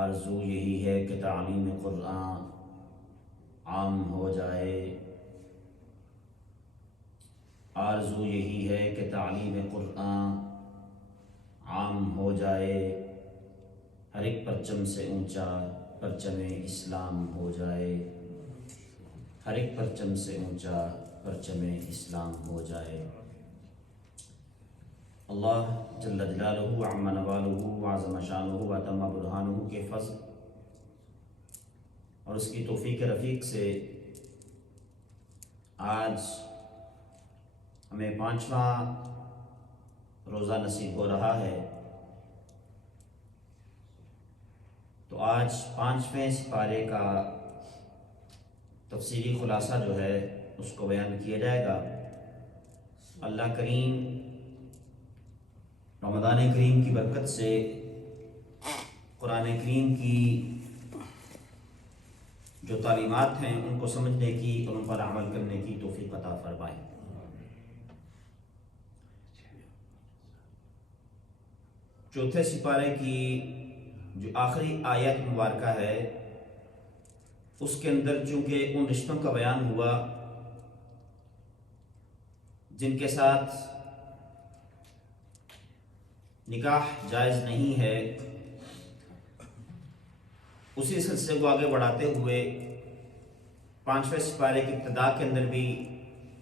آرزو یہی ہے کہ تعلیم قرآن عام ہو جائے، آرزو یہی ہے کہ تعلیم قرآن عام ہو جائے، ہر ایک پرچم سے اونچا پرچم اسلام ہو جائے، ہر ایک پرچم سے اونچا پرچم اسلام ہو جائے۔ اللہ جل جلالہ عم نوالہ وعظم شانہ واتم برہانہ کے فضل اور اس کی توفیق رفیق سے آج ہمیں 5واں روزہ نصیب ہو رہا ہے۔ تو آج 5ویں سپارے کا تفصیلی خلاصہ جو ہے اس کو بیان کیا جائے گا۔ اللہ کریم رمضان کریم کی برکت سے قرآن کریم کی جو تعلیمات ہیں ان کو سمجھنے کی اور ان پر عمل کرنے کی توفیق عطا فرمائے۔ چوتھے سپارے کی جو آخری آیت مبارکہ ہے اس کے اندر چونکہ ان رشتوں کا بیان ہوا جن کے ساتھ نکاح جائز نہیں ہے، اسی سلسلے کو آگے بڑھاتے ہوئے 5ویں سپارے کی ابتدا کے اندر بھی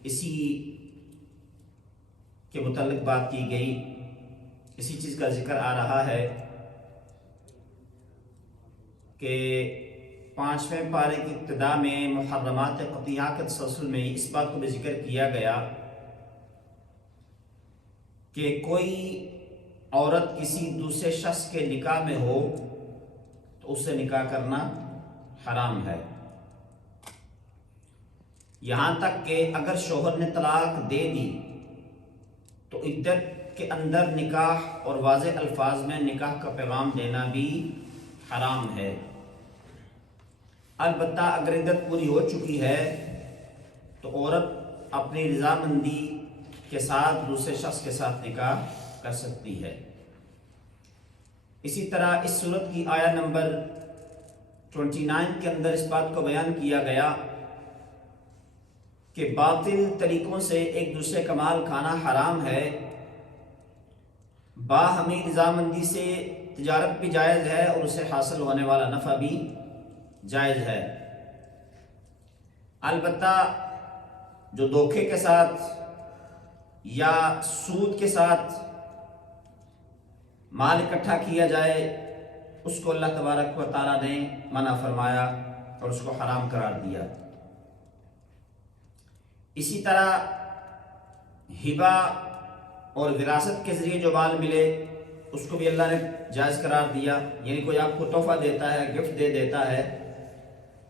اسی کے متعلق بات کی گئی، اسی چیز کا ذکر آ رہا ہے کہ 5ویں پارے کی ابتدا میں محرمات قطعیہ کے تسلسل میں اس بات کو بھی ذکر کیا گیا کہ کوئی عورت کسی دوسرے شخص کے نکاح میں ہو تو اس سے نکاح کرنا حرام ہے، یہاں تک کہ اگر شوہر نے طلاق دے دی تو عدت کے اندر نکاح اور واضح الفاظ میں نکاح کا پیغام دینا بھی حرام ہے۔ البتہ اگر عدت پوری ہو چکی ہے تو عورت اپنی رضامندی کے ساتھ دوسرے شخص کے ساتھ نکاح کر سکتی ہے۔ اسی طرح اس صورت کی آیت نمبر 29 کے اندر اس بات کو بیان کیا گیا کہ باطل طریقوں سے ایک دوسرے کا مال کھانا حرام ہے، باہمی رضامندی سے تجارت بھی جائز ہے اور اسے حاصل ہونے والا نفع بھی جائز ہے۔ البتہ جو دھوکے کے ساتھ یا سود کے ساتھ مال اکٹھا کیا جائے اس کو اللہ تبارک و تعالیٰ نے منع فرمایا اور اس کو حرام قرار دیا۔ اسی طرح ہبہ اور وراثت کے ذریعے جو مال ملے اس کو بھی اللہ نے جائز قرار دیا، یعنی کوئی آپ کو تحفہ دیتا ہے، گفٹ دے دیتا ہے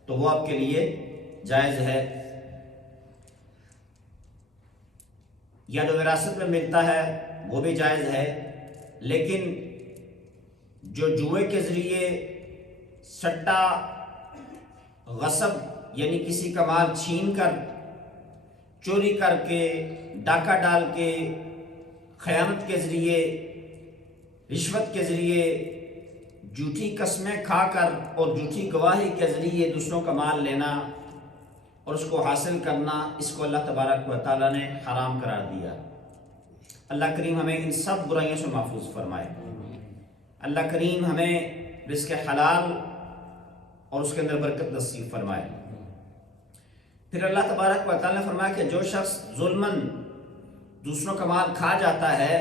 تو وہ آپ کے لیے جائز ہے، یا جو وراثت میں ملتا ہے وہ بھی جائز ہے۔ لیکن جو جوئے کے ذریعے سٹا غصب یعنی کسی کا مال چھین کر، چوری کر کے، ڈاکہ ڈال کے، خیانت کے ذریعے، رشوت کے ذریعے، جھوٹی قسمیں کھا کر اور جھوٹی گواہی کے ذریعے دوسروں کا مال لینا اور اس کو حاصل کرنا، اس کو اللہ تبارک و تعالیٰ نے حرام قرار دیا۔ اللہ کریم ہمیں ان سب برائیوں سے محفوظ فرمائے۔ اللہ کریم ہمیں رزق حلال اور اس کے اندر برکت نصیب فرمائے۔ پھر اللہ تبارک و تعالیٰ نے فرمایا کہ جو شخص ظلماً دوسروں کا مال کھا جاتا ہے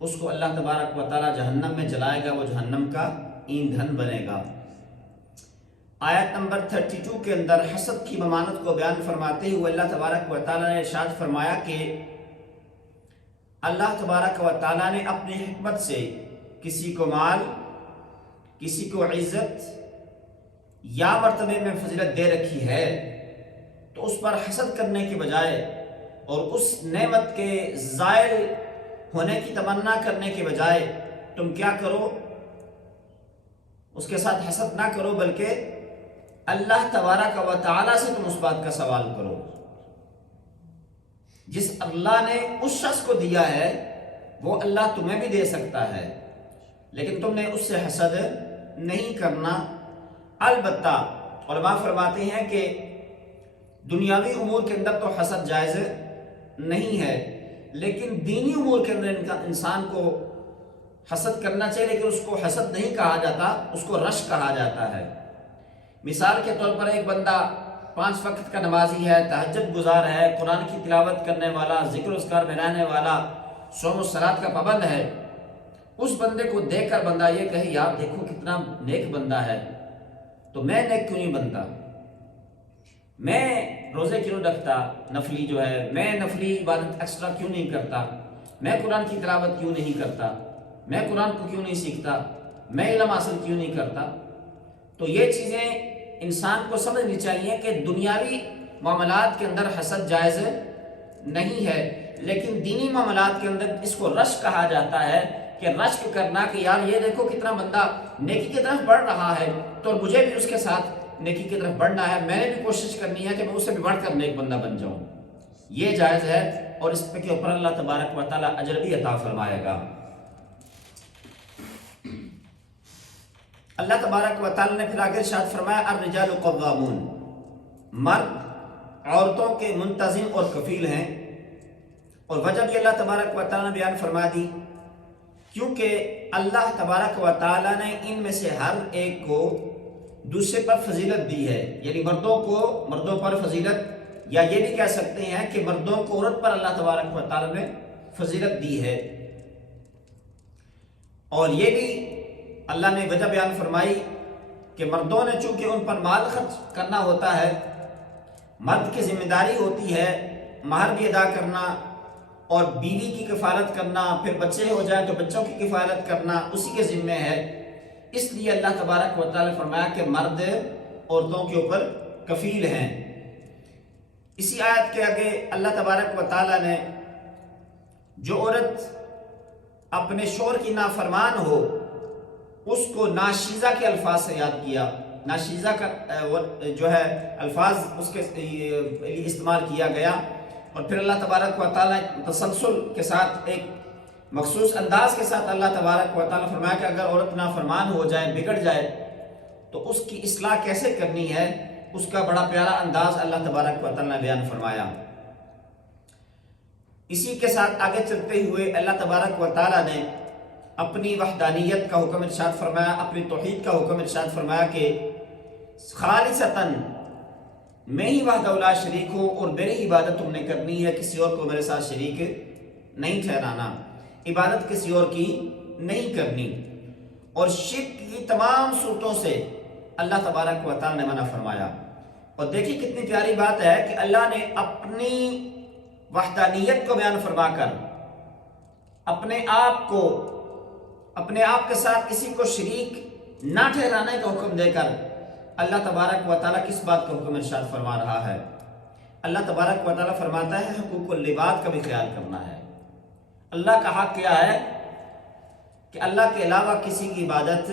اس کو اللہ تبارک و تعالیٰ جہنم میں جلائے گا، وہ جہنم کا ایندھن بنے گا۔ آیت نمبر 32 کے اندر حسد کی ممانعت کو بیان فرماتے ہوئے اللہ تبارک و تعالیٰ نے ارشاد فرمایا کہ اللہ تبارک و تعالیٰ نے اپنی حکمت سے کسی کو مال، کسی کو عزت یا مرتبے میں فضیلت دے رکھی ہے تو اس پر حسد کرنے کے بجائے اور اس نعمت کے زائل ہونے کی تمنا کرنے کے بجائے تم کیا کرو، اس کے ساتھ حسد نہ کرو بلکہ اللہ تبارک و تعالیٰ سے تم اس بات کا سوال کرو۔ جس اللہ نے اس شخص کو دیا ہے وہ اللہ تمہیں بھی دے سکتا ہے، لیکن تم نے اس سے حسد نہیں کرنا۔ البتہ علماء فرماتے ہیں کہ دنیاوی امور کے اندر تو حسد جائز نہیں ہے، لیکن دینی امور کے اندر انسان کو حسد کرنا چاہیے، لیکن اس کو حسد نہیں کہا جاتا، اس کو رش کہا جاتا ہے۔ مثال کے طور پر ایک بندہ 5 وقت کا نمازی ہے، تہجد گزار ہے، قرآن کی تلاوت کرنے والا، ذکر و اذکار میں رہنے والا، صوم و صلات کا پابند ہے، اس بندے کو دیکھ کر بندہ یہ کہے یار دیکھو کتنا نیک بندہ ہے، تو میں نیک کیوں نہیں بنتا، میں روزے کیوں رکھتا نفلی جو ہے، میں نفلی عبادت ایکسٹرا کیوں نہیں کرتا، میں قرآن کی تلاوت کیوں نہیں کرتا، میں قرآن کو کیوں نہیں سیکھتا، میں علم حاصل کیوں نہیں کرتا۔ تو یہ چیزیں انسان کو سمجھنی چاہیے کہ دنیاوی معاملات کے اندر حسد جائز نہیں ہے، لیکن دینی معاملات کے اندر اس کو رشک کہا جاتا ہے، کہ رشک کرنا کہ یار یہ دیکھو کتنا بندہ نیکی کی طرف بڑھ رہا ہے، تو مجھے بھی اس کے ساتھ نیکی کی طرف بڑھنا ہے، میں نے بھی کوشش کرنی ہے کہ میں اس سے بھی بڑھ کر نیک بندہ بن جاؤں۔ یہ جائز ہے، اور اس پہ کے اوپر اللہ تبارک و تعالیٰ اجر بھی عطا فرمائے گا۔ اللہ تبارک و تعالیٰ نے پھر آگے ارشاد فرمایا الرجال قوامون، مرد عورتوں کے منتظم اور کفیل ہیں، اور وجہ بھی اللہ تبارک و تعالیٰ نے بیان فرما دی، کیونکہ اللہ تبارک و تعالیٰ نے ان میں سے ہر ایک کو دوسرے پر فضیلت دی ہے، یعنی مردوں کو مردوں پر فضیلت، یا یہ بھی کہہ سکتے ہیں کہ مردوں کو عورت پر اللہ تبارک و تعالیٰ نے فضیلت دی ہے۔ اور یہ بھی اللہ نے وجہ بیان فرمائی کہ مردوں نے چونکہ ان پر مال خرچ کرنا ہوتا ہے، مرد کی ذمہ داری ہوتی ہے مہر بھی ادا کرنا، اور بیوی کی کفالت کرنا، پھر بچے ہو جائیں تو بچوں کی کفالت کرنا اسی کے ذمہ ہے، اس لیے اللہ تبارک و تعالیٰ نے فرمایا کہ مرد عورتوں کے اوپر کفیل ہیں۔ اسی آیت کے آگے اللہ تبارک و تعالیٰ نے جو عورت اپنے شوہر کی نافرمان ہو اس کو ناشیزہ کے الفاظ سے یاد کیا، ناشیزہ کا جو ہے الفاظ اس کے لیے استعمال کیا گیا، اور پھر اللہ تبارک و تعالیٰ تسلسل کے ساتھ ایک مخصوص انداز کے ساتھ اللہ تبارک و تعالیٰ فرمایا کہ اگر عورت نافرمان ہو جائے، بگڑ جائے، تو اس کی اصلاح کیسے کرنی ہے، اس کا بڑا پیارا انداز اللہ تبارک و تعالیٰ نے بیان فرمایا۔ اسی کے ساتھ آگے چلتے ہوئے اللہ تبارک و تعالیٰ نے اپنی وحدانیت کا حکم ارشاد فرمایا، اپنی توحید کا حکم ارشاد فرمایا کہ خالصتاً میں ہی وحدہ لا شریک ہوں، اور میری عبادت تم نے کرنی ہے، کسی اور کو میرے ساتھ شریک نہیں ٹھہرانا، عبادت کسی اور کی نہیں کرنی۔ اور شرک کی تمام صورتوں سے اللہ تبارک و تعالیٰ نے منع فرمایا۔ اور دیکھیے کتنی پیاری بات ہے کہ اللہ نے اپنی وحدانیت کو بیان فرما کر اپنے آپ کے ساتھ کسی کو شریک نہ ٹھہرانے کا حکم دے کر اللہ تبارک و تعالیٰ کس بات کا حکم ارشاد فرما رہا ہے؟ اللہ تبارک و تعالیٰ فرماتا ہے حقوق العباد کا بھی خیال کرنا ہے۔ اللہ کا حق کیا ہے کہ اللہ کے علاوہ کسی کی عبادت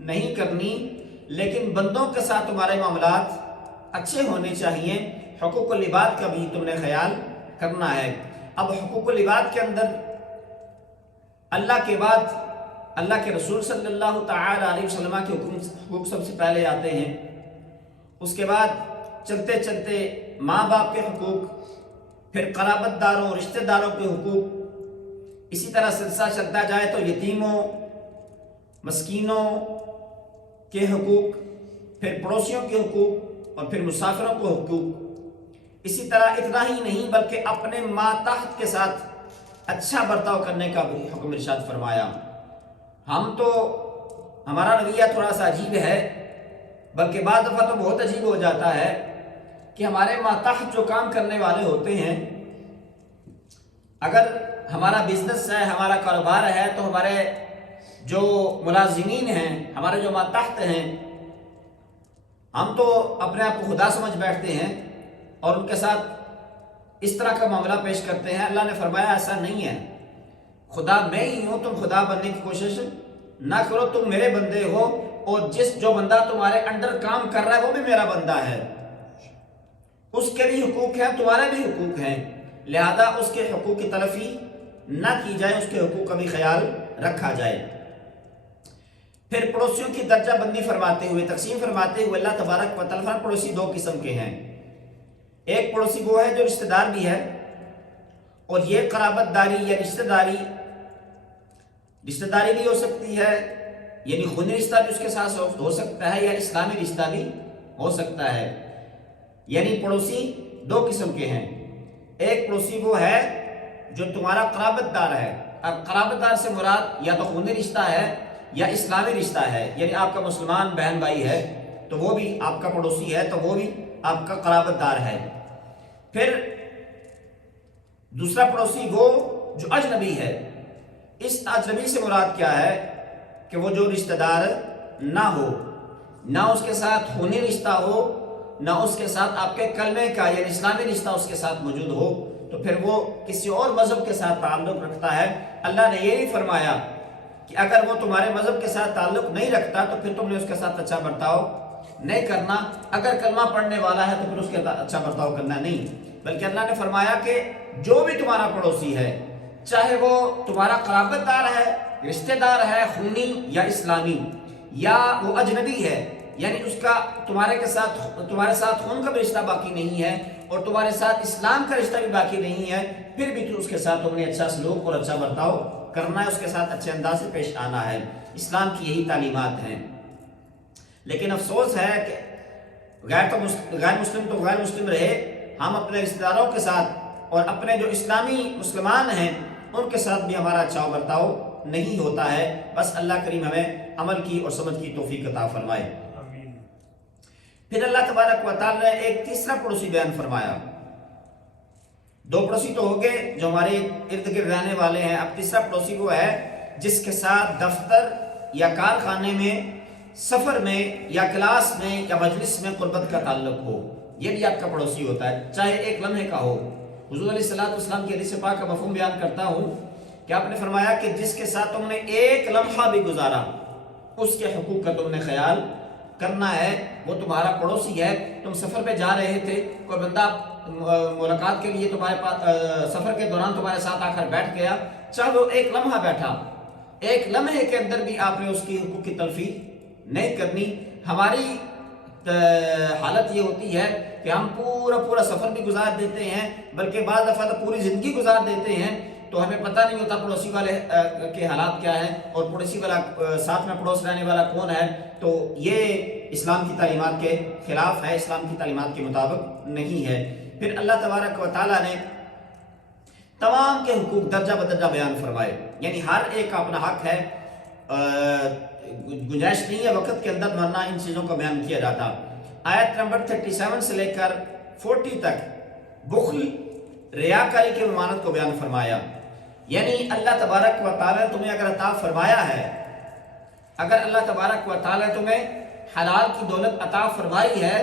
نہیں کرنی، لیکن بندوں کے ساتھ تمہارے معاملات اچھے ہونے چاہیے، حقوق العباد کا بھی تم نے خیال کرنا ہے۔ اب حقوق العباد کے اندر اللہ کے بعد اللہ کے رسول صلی اللہ تعالی علیہ وسلم کے حقوق سب سے پہلے آتے ہیں، اس کے بعد چلتے چلتے ماں باپ کے حقوق، پھر قرابت داروں رشتہ داروں کے حقوق، اسی طرح سلسلہ چلتا جائے تو یتیموں مسکینوں کے حقوق، پھر پڑوسیوں کے حقوق، اور پھر مسافروں کے حقوق۔ اسی طرح اتنا ہی نہیں بلکہ اپنے ماتحت کے ساتھ اچھا برتاؤ کرنے کا بھی حکم ارشاد فرمایا۔ ہمارا رویہ تھوڑا سا عجیب ہے، بلکہ بعض دفعہ تو بہت عجیب ہو جاتا ہے کہ ہمارے ماتحت جو کام کرنے والے ہوتے ہیں، اگر ہمارا بزنس ہے، ہمارا کاروبار ہے، تو ہمارے جو ملازمین ہیں، ہمارے جو ماتحت ہیں، ہم تو اپنے آپ کو خدا سمجھ بیٹھتے ہیں اور ان کے ساتھ اس طرح کا معاملہ پیش کرتے ہیں۔ اللہ نے فرمایا ایسا نہیں ہے، خدا میں ہی ہوں، تم خدا بننے کی کوشش نہ کرو، تم میرے بندے ہو، اور جو بندہ تمہارے انڈر کام کر رہا ہے وہ بھی میرا بندہ ہے، اس کے بھی حقوق ہیں، تمہارے بھی حقوق ہیں، لہذا اس کے حقوق کی تلفی نہ کی جائے، اس کے حقوق کا بھی خیال رکھا جائے۔ پھر پڑوسیوں کی درجہ بندی فرماتے ہوئے، تقسیم فرماتے ہوئے اللہ تبارک و تعالیٰ پڑوسی دو قسم کے ہیں۔ ایک پڑوسی وہ ہے جو رشتہ دار بھی ہے، اور یہ قرابت داری یا رشتہ داری بھی ہو سکتی ہے، یعنی خونی رشتہ بھی اس کے ساتھ ہو سکتا ہے، یا اسلامی رشتہ بھی ہو سکتا ہے۔ یعنی پڑوسی دو قسم کے ہیں۔ ایک پڑوسی وہ ہے جو تمہارا قرابت دار ہے، اب قرابت دار سے مراد یا تو خونی رشتہ ہے یا اسلامی رشتہ ہے، یعنی آپ کا مسلمان بہن بھائی ہے تو وہ بھی آپ کا پڑوسی ہے، تو وہ بھی آپ کا قرابت دار ہے۔ پھر دوسرا پڑوسی وہ جو اجنبی ہے۔ اس اجنبی سے مراد کیا ہے کہ وہ جو رشتہ دار نہ ہو، نہ اس کے ساتھ خونی رشتہ ہو، نہ اس کے ساتھ آپ کے کلمے کا یا اسلامی رشتہ اس کے ساتھ موجود ہو، تو پھر وہ کسی اور مذہب کے ساتھ تعلق رکھتا ہے۔ اللہ نے یہ بھی فرمایا کہ اگر وہ تمہارے مذہب کے ساتھ تعلق نہیں رکھتا تو پھر تم نے اس کے ساتھ اچھا برتاؤ نہیں کرنا۔ اگر کلمہ پڑھنے والا ہے تو پھر اس کے ساتھ اچھا برتاؤ کرنا نہیں، بلکہ اللہ نے فرمایا کہ جو بھی تمہارا پڑوسی ہے، چاہے وہ تمہارا قرابت دار ہے، رشتہ دار ہے خونی یا اسلامی، یا وہ اجنبی ہے، یعنی اس کا تمہارے ساتھ خون کا بھی رشتہ باقی نہیں ہے اور تمہارے ساتھ اسلام کا رشتہ بھی باقی نہیں ہے، پھر بھی تو اس کے ساتھ تم نے اچھا سلوک اور اچھا برتاؤ کرنا ہے، اس کے ساتھ اچھے انداز سے پیش آنا ہے۔ اسلام کی یہی تعلیمات ہیں۔ لیکن افسوس ہے کہ غیر مسلم تو غیر مسلم رہے، ہم اپنے رشتہ داروں کے ساتھ اور اپنے جو اسلامی مسلمان ہیں ان کے ساتھ بھی ہمارا اچھا برتاؤ نہیں ہوتا ہے۔ بس اللہ کریم ہمیں عمل کی اور سمجھ کی توفیق عطا فرمائے۔ پھر اللہ تبارک و تعالی نے ایک تیسرا پڑوسی بیان فرمایا۔ دو پڑوسی تو ہو گئے جو ہمارے ارد گرد رہنے والے ہیں، اب تیسرا پڑوسی وہ ہے جس کے ساتھ دفتر یا کارخانے میں، سفر میں یا کلاس میں یا مجلس میں قربت کا تعلق ہو، یہ بھی آپ کا پڑوسی ہوتا ہے، چاہے ایک لمحے کا ہو۔ حضور علیہ السلام کی حدیث پاک کا مفہوم بیان کرتا ہوں کہ آپ نے فرمایا کہ جس کے ساتھ تم نے ایک لمحہ بھی گزارا اس کے حقوق کا تم نے خیال کرنا ہے، وہ تمہارا پڑوسی ہے۔ تم سفر پہ جا رہے تھے، کوئی بندہ ملاقات کے لیے تمہارے پاس سفر کے دوران تمہارے ساتھ آ کر بیٹھ گیا، چاہے وہ ایک لمحہ بیٹھا، ایک لمحے کے اندر بھی آپ نے اس کی حقوق کی تلفی نہیں کرنی۔ ہماری حالت یہ ہوتی ہے کہ ہم پورا سفر بھی گزار دیتے ہیں، بلکہ بعض دفعہ تو پوری زندگی گزار دیتے ہیں، تو ہمیں پتہ نہیں ہوتا پڑوسی والے کے حالات کیا ہیں اور پڑوسی والا ساتھ میں پڑوس رہنے والا کون ہے۔ تو یہ اسلام کی تعلیمات کے خلاف ہے، اسلام کی تعلیمات کے مطابق نہیں ہے۔ پھر اللہ تبارک و تعالیٰ نے تمام کے حقوق درجہ بدرجہ بیان فرمائے، یعنی ہر ایک کا اپنا حق ہے، گنجائش نہیں ہے وقت کے اندر ورنہ ان چیزوں کا بیان کیا جاتا۔ آیت نمبر 37 سے لے کر 40 تک بخل، ریاکاری کی ممانعت کو بیان فرمایا، یعنی اللہ تبارک و تعالیٰ نے تمہیں اگر عطا فرمایا ہے، اگر اللہ تبارک و تعالیٰ نے تمہیں حلال کی دولت عطا فرمائی ہے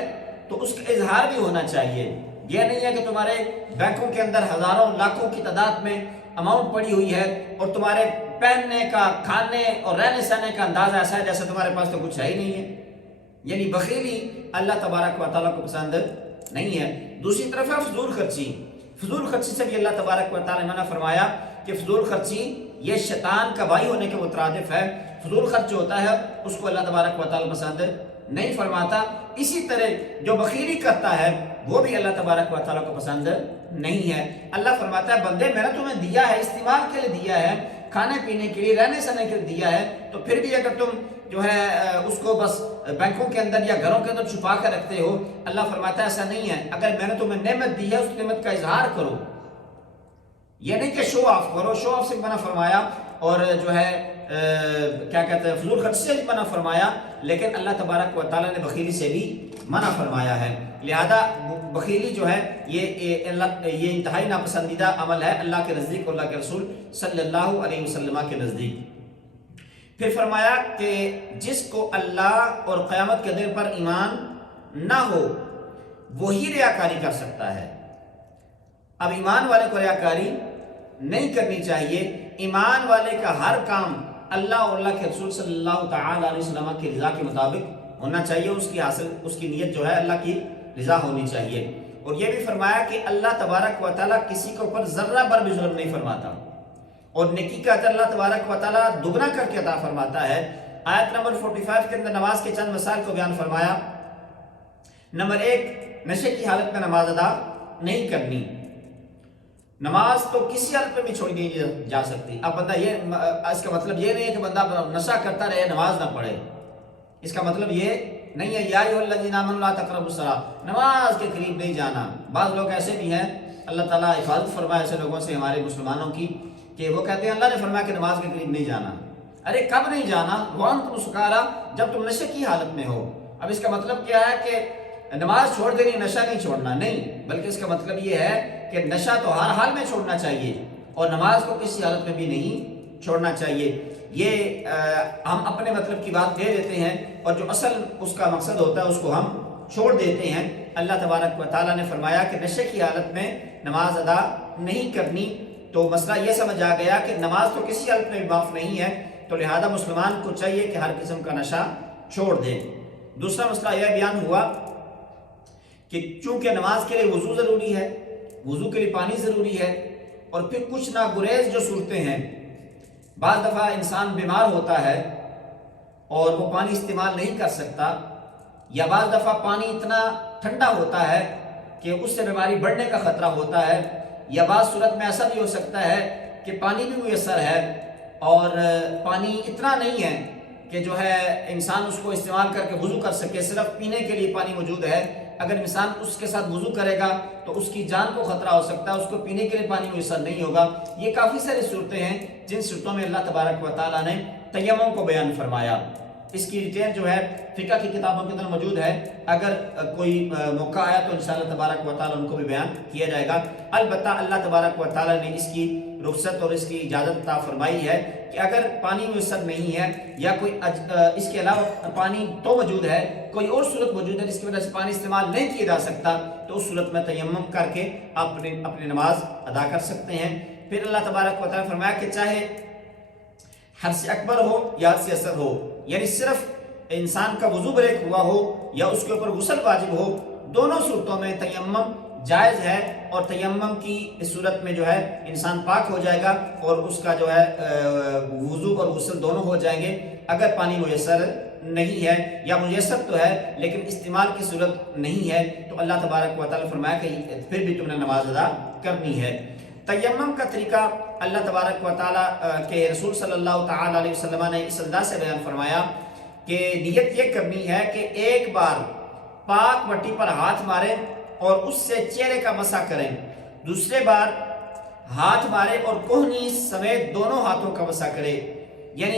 تو اس کا اظہار بھی ہونا چاہیے۔ یہ نہیں ہے کہ تمہارے بینکوں کے اندر ہزاروں لاکھوں کی تعداد میں اماؤنٹ پڑی ہوئی ہے اور تمہارے پہننے کا، کھانے اور رہنے سہنے کا انداز ایسا ہے جیسے تمہارے پاس تو کچھ ہے ہی نہیں ہے، یعنی بخیلی اللہ تبارک و تعالیٰ کو پسند نہیں ہے۔ دوسری طرف ہے فضول خرچی، فضول خرچی سے بھی اللہ تبارک و تعالیٰ نے منع فرمایا کہ فضول خرچی یہ شیطان کا بھائی ہونے کے مترادف ہے۔ فضول خرچ جو ہوتا ہے اس کو اللہ تبارک و تعالیٰ پسند نہیں فرماتا۔ اسی طرح جو بخیلی کرتا ہے وہ بھی اللہ تبارک و تعالیٰ کو پسند نہیں ہے۔ اللہ فرماتا ہے بندے میں نے تمہیں دیا ہے، استعمال کے لیے دیا ہے، کھانے پینے کے لیے، رہنے سہنے کے لیے دیا ہے، تو پھر بھی اگر تم جو ہے اس کو بس بینکوں کے اندر یا گھروں کے اندر چھپا کر رکھتے ہو، اللہ فرماتا ہے ایسا نہیں ہے۔ اگر میں نے تمہیں نعمت دی ہے اس نعمت کا اظہار کرو، یہ نہیں کہ شو آف کرو، شو آف سے منع فرمایا اور جو ہے کیا کہتے ہیں فضول خرچ سے بھی منع فرمایا، لیکن اللہ تبارک و تعالیٰ نے بخیلی سے بھی منع فرمایا ہے۔ لہذا بخیلی جو ہے یہ انتہائی ناپسندیدہ عمل ہے اللہ کے نزدیک اور اللہ کے رسول صلی اللہ علیہ وسلم کے نزدیک۔ پھر فرمایا کہ جس کو اللہ اور قیامت کے دن پر ایمان نہ ہو وہی ریاکاری کر سکتا ہے۔ اب ایمان والے کو ریاکاری نہیں کرنی چاہیے، ایمان والے کا ہر کام اللہ اور اللہ کے رسول صلی اللہ تعالی علیہ وسلم کی رضا کے مطابق ہونا چاہیے، اس کی نیت جو ہے اللہ کی رضا ہونی چاہیے۔ اور یہ بھی فرمایا کہ اللہ تبارک و تعالیٰ کسی کے اوپر ذرہ بر بھی ظلم نہیں فرماتا، اور نیکی کا اجر اللہ تبارک و تعالیٰ دگنا کر کے عطا فرماتا ہے۔ آیت نمبر 45 کے اندر نماز کے چند مسائل کو بیان فرمایا۔ نمبر 1، نشے کی حالت میں نماز ادا نہیں کرنی۔ نماز تو کسی حالت میں بھی چھوڑی نہیں جا سکتی۔ اب بندہ اس کا مطلب یہ نہیں ہے کہ بندہ نشہ کرتا رہے نماز نہ پڑھے، اس کا مطلب یہ نہیں ہے یا ایھا الذین آمنوا لا تقربوا الصلاۃ، نماز کے قریب نہیں جانا۔ بعض لوگ ایسے بھی ہیں، اللہ تعالیٰ حفاظت فرمائے ایسے لوگوں سے ہمارے مسلمانوں کی، کہ وہ کہتے ہیں اللہ نے فرمایا کہ نماز کے قریب نہیں جانا۔ ارے کب نہیں جانا؟ وانتم سکارا، جب تم نشے کی حالت میں ہو۔ اب اس کا مطلب کیا ہے کہ نماز چھوڑ دینی، نشہ نہیں چھوڑنا، نہیں، بلکہ اس کا مطلب یہ ہے کہ نشہ تو ہر حال میں چھوڑنا چاہیے اور نماز کو کسی حالت میں بھی نہیں چھوڑنا چاہیے۔ یہ ہم اپنے مطلب کی بات لے لیتے ہیں اور جو اصل اس کا مقصد ہوتا ہے اس کو ہم چھوڑ دیتے ہیں۔ اللہ تبارک و تعالیٰ نے فرمایا کہ نشے کی حالت میں نماز ادا نہیں کرنی، تو مسئلہ یہ سمجھ آ گیا کہ نماز تو کسی حالت میں بھی معاف نہیں ہے، تو لہذا مسلمان کو چاہیے کہ ہر قسم کا نشہ چھوڑ دے۔ دوسرا مسئلہ یہ بیان ہوا کہ چونکہ نماز کے لیے وضو ضروری ہے، وضو کے لیے پانی ضروری ہے، اور پھر کچھ ناگزیر جو صورتیں ہیں، بعض دفعہ انسان بیمار ہوتا ہے اور وہ پانی استعمال نہیں کر سکتا، یا بعض دفعہ پانی اتنا ٹھنڈا ہوتا ہے کہ اس سے بیماری بڑھنے کا خطرہ ہوتا ہے، یا بعض صورت میں ایسا بھی ہو سکتا ہے کہ پانی بھی میسر ہے اور پانی اتنا نہیں ہے کہ جو ہے انسان اس کو استعمال کر کے وضو کر سکے، صرف پینے کے لیے پانی موجود ہے۔ اگر انسان اس کے ساتھ وضو کرے گا تو اس کی جان کو خطرہ ہو سکتا ہے، اس کو پینے کے لیے پانی میسر نہیں ہوگا۔ یہ کافی ساری صورتیں ہیں جن صورتوں میں اللہ تبارک و تعالیٰ نے تیمم کو بیان فرمایا۔ اس کی ڈیٹیل جو ہے فقہ کی کتابوں کے اندر موجود ہے، اگر کوئی موقع آیا تو انشاءاللہ تبارک و تعالیٰ ان کو بھی بیان کیا جائے گا۔ البتہ اللہ تبارک و تعالیٰ نے اس کی رخصت اور اس کی اجازت عطا فرمائی ہے کہ اگر پانی میسر نہیں ہے یا کوئی اس کے علاوہ پانی تو موجود ہے، کوئی اور صورت موجود ہے جس کی وجہ سے پانی استعمال نہیں کیا جا سکتا، تو اس صورت میں تیمم کر کے اپنی نماز ادا کر سکتے ہیں۔ پھر اللہ تبارک و تعالیٰ فرمایا کہ چاہے حدث اکبر ہو یا حدث اصغر ہو، یعنی صرف انسان کا وضو بریک ہوا ہو یا اس کے اوپر غسل واجب ہو، دونوں صورتوں میں تیمم جائز ہے، اور تیمم کی اس صورت میں جو ہے انسان پاک ہو جائے گا اور اس کا جو ہے وضو اور غسل دونوں ہو جائیں گے۔ اگر پانی میسر نہیں ہے یا میسر تو ہے لیکن استعمال کی صورت نہیں ہے تو اللہ تبارک و تعالیٰ فرمایا کہ پھر بھی تم نے نماز ادا کرنی ہے۔ تیمم کا طریقہ اللہ تبارک و تعالیٰ کے رسول صلی اللہ تعالیٰ علیہ وسلم نے اس انداز سے بیان فرمایا کہ نیت یہ کرنی ہے کہ ایک بار پاک مٹی پر ہاتھ مارے اور اس سے چہرے کا مسح کریں، دوسرے بار ہاتھ مارے اور کوہنی سمیت دونوں ہاتھوں کا مسح کرے۔ یعنی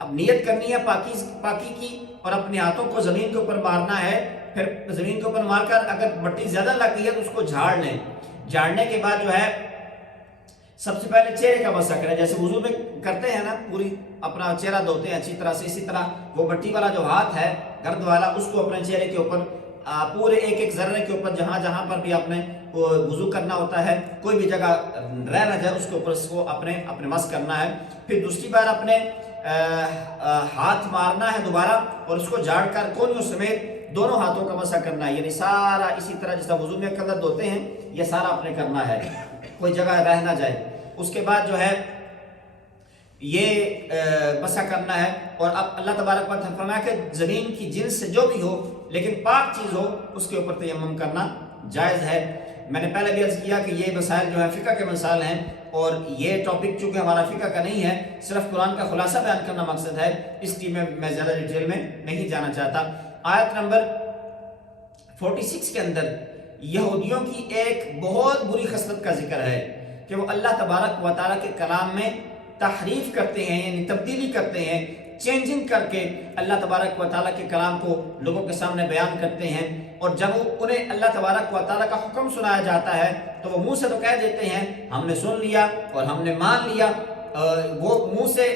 اب نیت کرنی ہے پاکی کی اور اپنے ہاتھوں کو زمین کے اوپر مارنا ہے، پھر زمین کے اوپر مار کر اگر مٹی زیادہ لگ گئی ہے تو اس کو جھاڑ لیں، جھاڑنے کے بعد جو ہے سب سے پہلے چہرے کا مسح کریں، جیسے وضو میں کرتے ہیں نا، پوری اپنا چہرہ دھوتے ہیں اچھی طرح سے، اسی طرح وہ مٹی والا جو ہاتھ ہے گرد والا اس کو اپنے چہرے کے اوپر پورے ایک ذرے کے اوپر جہاں پر بھی آپ نے وضو کرنا ہوتا ہے، کوئی بھی جگہ رہ نہ جائے اس کے اوپر اس کو اپنے مسح کرنا ہے۔ پھر دوسری بار اپنے ہاتھ مارنا ہے دوبارہ اور اس کو جھاڑ کر کونیوں سمیت دونوں ہاتھوں کا مسح کرنا ہے، یعنی سارا اسی طرح جیسا وضو میں کلر دھوتے ہیں یہ سارا اپنے کرنا ہے، کوئی جگہ رہ نہ جائے۔ اس کے بعد جو ہے یہ مسح کرنا ہے، اور اب اللہ تبارک و تعالیٰ فرمایا کہ زمین کی جنس سے جو بھی ہو لیکن پاک چیز ہو اس کے اوپر تیمم کرنا جائز ہے۔ میں نے پہلے بھی عرض کیا کہ یہ مسائل جو ہے فقہ کے مسائل ہیں، اور یہ ٹاپک چونکہ ہمارا فقہ کا نہیں ہے، صرف قرآن کا خلاصہ بیان کرنا مقصد ہے، اس لیے میں زیادہ ڈیٹیل میں نہیں جانا چاہتا۔ آیت نمبر 46 کے اندر یہودیوں کی ایک بہت بری خصلت کا ذکر ہے کہ وہ اللہ تبارک و تعالیٰ کے کلام میں تحریف کرتے ہیں، یعنی تبدیلی کرتے ہیں، چینجنگ کر کے اللہ تبارک و تعالیٰ کے کلام کو لوگوں کے سامنے بیان کرتے ہیں، اور جب انہیں اللہ تبارک و تعالیٰ کا حکم سنایا جاتا ہے تو وہ منہ سے تو کہہ دیتے ہیں ہم نے سن لیا اور ہم نے مان لیا، وہ منہ سے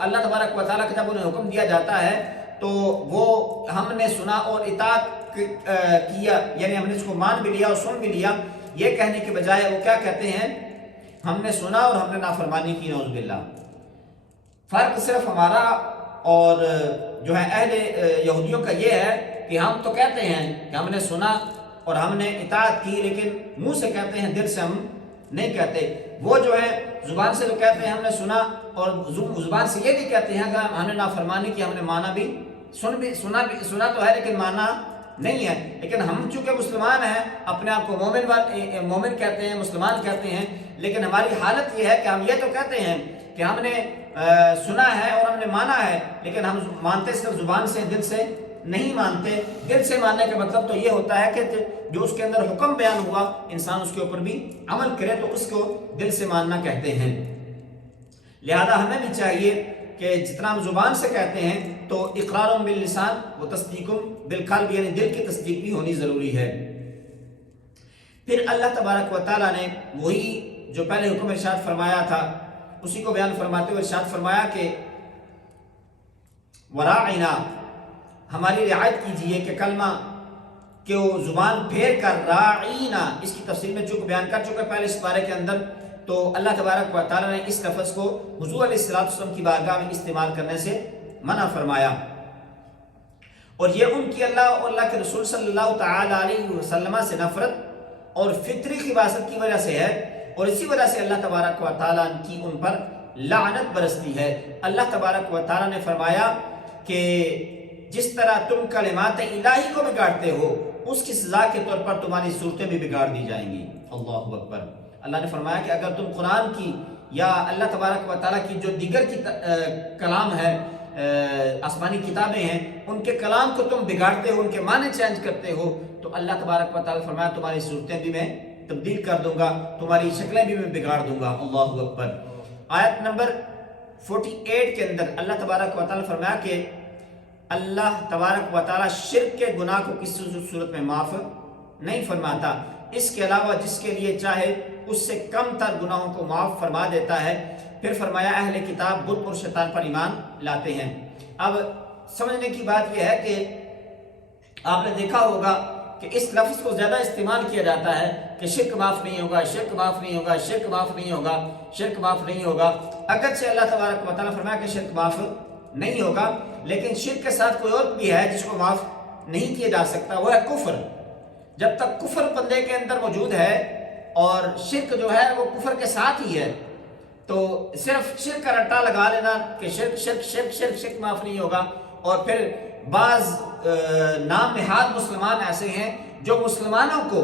اللہ تبارک و تعالیٰ کا جب انہیں حکم دیا جاتا ہے تو وہ ہم نے سنا اور اطاعت کیا، یعنی ہم نے اس کو مان بھی لیا اور سن بھی لیا، یہ کہنے کے بجائے وہ کیا کہتے ہیں ہم نے سنا اور ہم نے نافرمانی کی، نعوذ باللہ۔ فرق صرف ہمارا اور جو ہے اہل یہودیوں کا یہ ہے کہ ہم تو کہتے ہیں کہ ہم نے سنا اور ہم نے اطاعت کی، لیکن منہ سے کہتے ہیں، دل سے ہم نہیں کہتے. وہ جو ہے زبان سے تو کہتے ہیں ہم نے سنا، اور زبان سے یہ بھی کہتے ہیں کہ ہم نے نافرمانی کی، ہم نے مانا بھی سنا تو ہے لیکن مانا نہیں ہے. لیکن ہم چونکہ مسلمان ہیں، اپنے آپ کو مومن کہتے ہیں، مسلمان کہتے ہیں، لیکن ہماری حالت یہ ہے کہ ہم یہ تو کہتے ہیں کہ ہم نے سنا ہے اور ہم نے مانا ہے، لیکن ہم مانتے صرف زبان سے، دل سے نہیں مانتے. دل سے ماننے کا مطلب تو یہ ہوتا ہے کہ جو اس کے اندر حکم بیان ہوا انسان اس کے اوپر بھی عمل کرے، تو اس کو دل سے ماننا کہتے ہیں. لہذا ہمیں بھی چاہیے کہ جتنا ہم زبان سے کہتے ہیں تو اقرار باللسان و تصدیق بالقلب، یعنی دل کی تصدیق بھی ہونی ضروری ہے. پھر اللہ تبارک و تعالیٰ نے وہی جو پہلے حکم ارشاد فرمایا تھا اسی کو بیان فرماتے ہوئے ارشاد فرمایا کہ وراعنا، ہماری رعایت کیجئے کہ کلمہ کہ وہ زبان پھیر کر راعینا، اس کی تفصیل میں چونکہ بیان کر چکے پہلے اس بارے کے اندر، تو اللہ تبارک و تعالیٰ نے اس لفظ کو حضور علیہ السلام کی بارگاہ میں استعمال کرنے سے منع فرمایا. اور یہ ان کی اللہ اور اللہ کے رسول صلی اللہ تعالی علیہ وسلم سے نفرت اور فطری خباثت کی وجہ سے ہے، اور اسی وجہ سے اللہ تبارک و تعالیٰ کی ان پر لعنت برستی ہے. اللہ تبارک و تعالیٰ نے فرمایا کہ جس طرح تم کلمات الہی کو بگاڑتے ہو، اس کی سزا کے طور پر تمہاری صورتیں بھی بگاڑ دی جائیں گی. اللہ اکبر. اللہ نے فرمایا کہ اگر تم قرآن کی یا اللہ تبارک و تعالیٰ کی جو دیگر کی کلام ہے، آسمانی کتابیں ہیں، ان کے کلام کو تم بگاڑتے ہو، ان کے معنی چینج کرتے ہو، تو اللہ تبارک و تعالیٰ فرمایا تمہاری صورتیں بھی میں تبدیل کر دوں گا، تمہاری شکلیں بھی میں بگاڑ دوں گا. اللہ اکبر. آیت نمبر 48 کے اندر اللہ تبارک و تعالیٰ فرمایا کہ اللہ تبارک و تعالیٰ شرک کے گناہ کو کسی صورت میں معاف نہیں فرماتا، اس کے علاوہ جس کے لیے چاہے اس سے کم تر گناہوں کو معاف فرما دیتا ہے. پھر فرمایا اہل کتاب بت اور شیطان پر ایمان لاتے ہیں. اب سمجھنے کی بات یہ ہے کہ آپ نے دیکھا ہوگا کہ اس لفظ کو زیادہ استعمال کیا جاتا ہے کہ شرک معاف نہیں ہوگا، شرک معاف نہیں ہوگا، شرک معاف نہیں ہوگا، شرک معاف نہیں ہوگا. اگرچہ اللہ تبارک و تعالیٰ فرمایا کہ شرک معاف نہیں ہوگا، لیکن شرک کے ساتھ کوئی اور بھی ہے جس کو معاف نہیں کیا جا سکتا، وہ ہے کفر. جب تک کفر بندے کے اندر موجود ہے اور شرک جو ہے وہ کفر کے ساتھ ہی ہے، تو صرف شرک کا رٹا لگا لینا کہ شرک شرک شرک شرک شرک معاف نہیں ہوگا. اور پھر بعض نام نہاد مسلمان ایسے ہیں جو مسلمانوں کو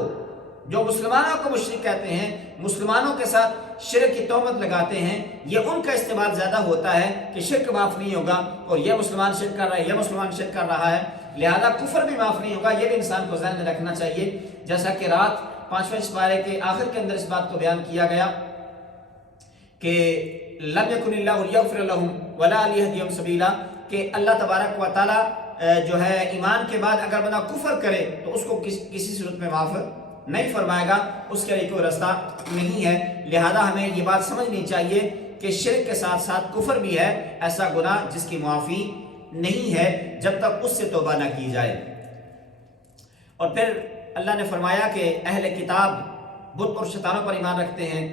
مشرک کہتے ہیں، مسلمانوں کے ساتھ شرک کی تہمت لگاتے ہیں. یہ ان کا استعمال زیادہ ہوتا ہے کہ شرک معاف نہیں ہوگا، اور یہ مسلمان شرک کر رہا ہے، یہ مسلمان شرک کر رہا ہے، لہذا کفر بھی معاف نہیں ہوگا. یہ بھی انسان کو ذہن میں رکھنا چاہیے. جیسا کہ رات 5ویں پارے کے آخر کے اندر اس بات کو بیان کیا گیا کہ لم یکن اللہ لیغفر لہم ولا لیہدیہم سبیلا، کہ اللہ تبارک و تعالیٰ جو ہے ایمان کے بعد اگر بندہ کفر کرے تو اس کو کسی صورت میں معاف نہیں فرمائے گا، اس کے لیے کوئی رستہ نہیں ہے. لہذا ہمیں یہ بات سمجھنی چاہیے کہ شرک کے ساتھ ساتھ کفر بھی ہے ایسا گناہ جس کی معافی نہیں ہے جب تک اس سے توبہ نہ کی جائے. اور پھر اللہ نے فرمایا کہ اہل کتاب بت اور شیطانوں پر ایمان رکھتے ہیں.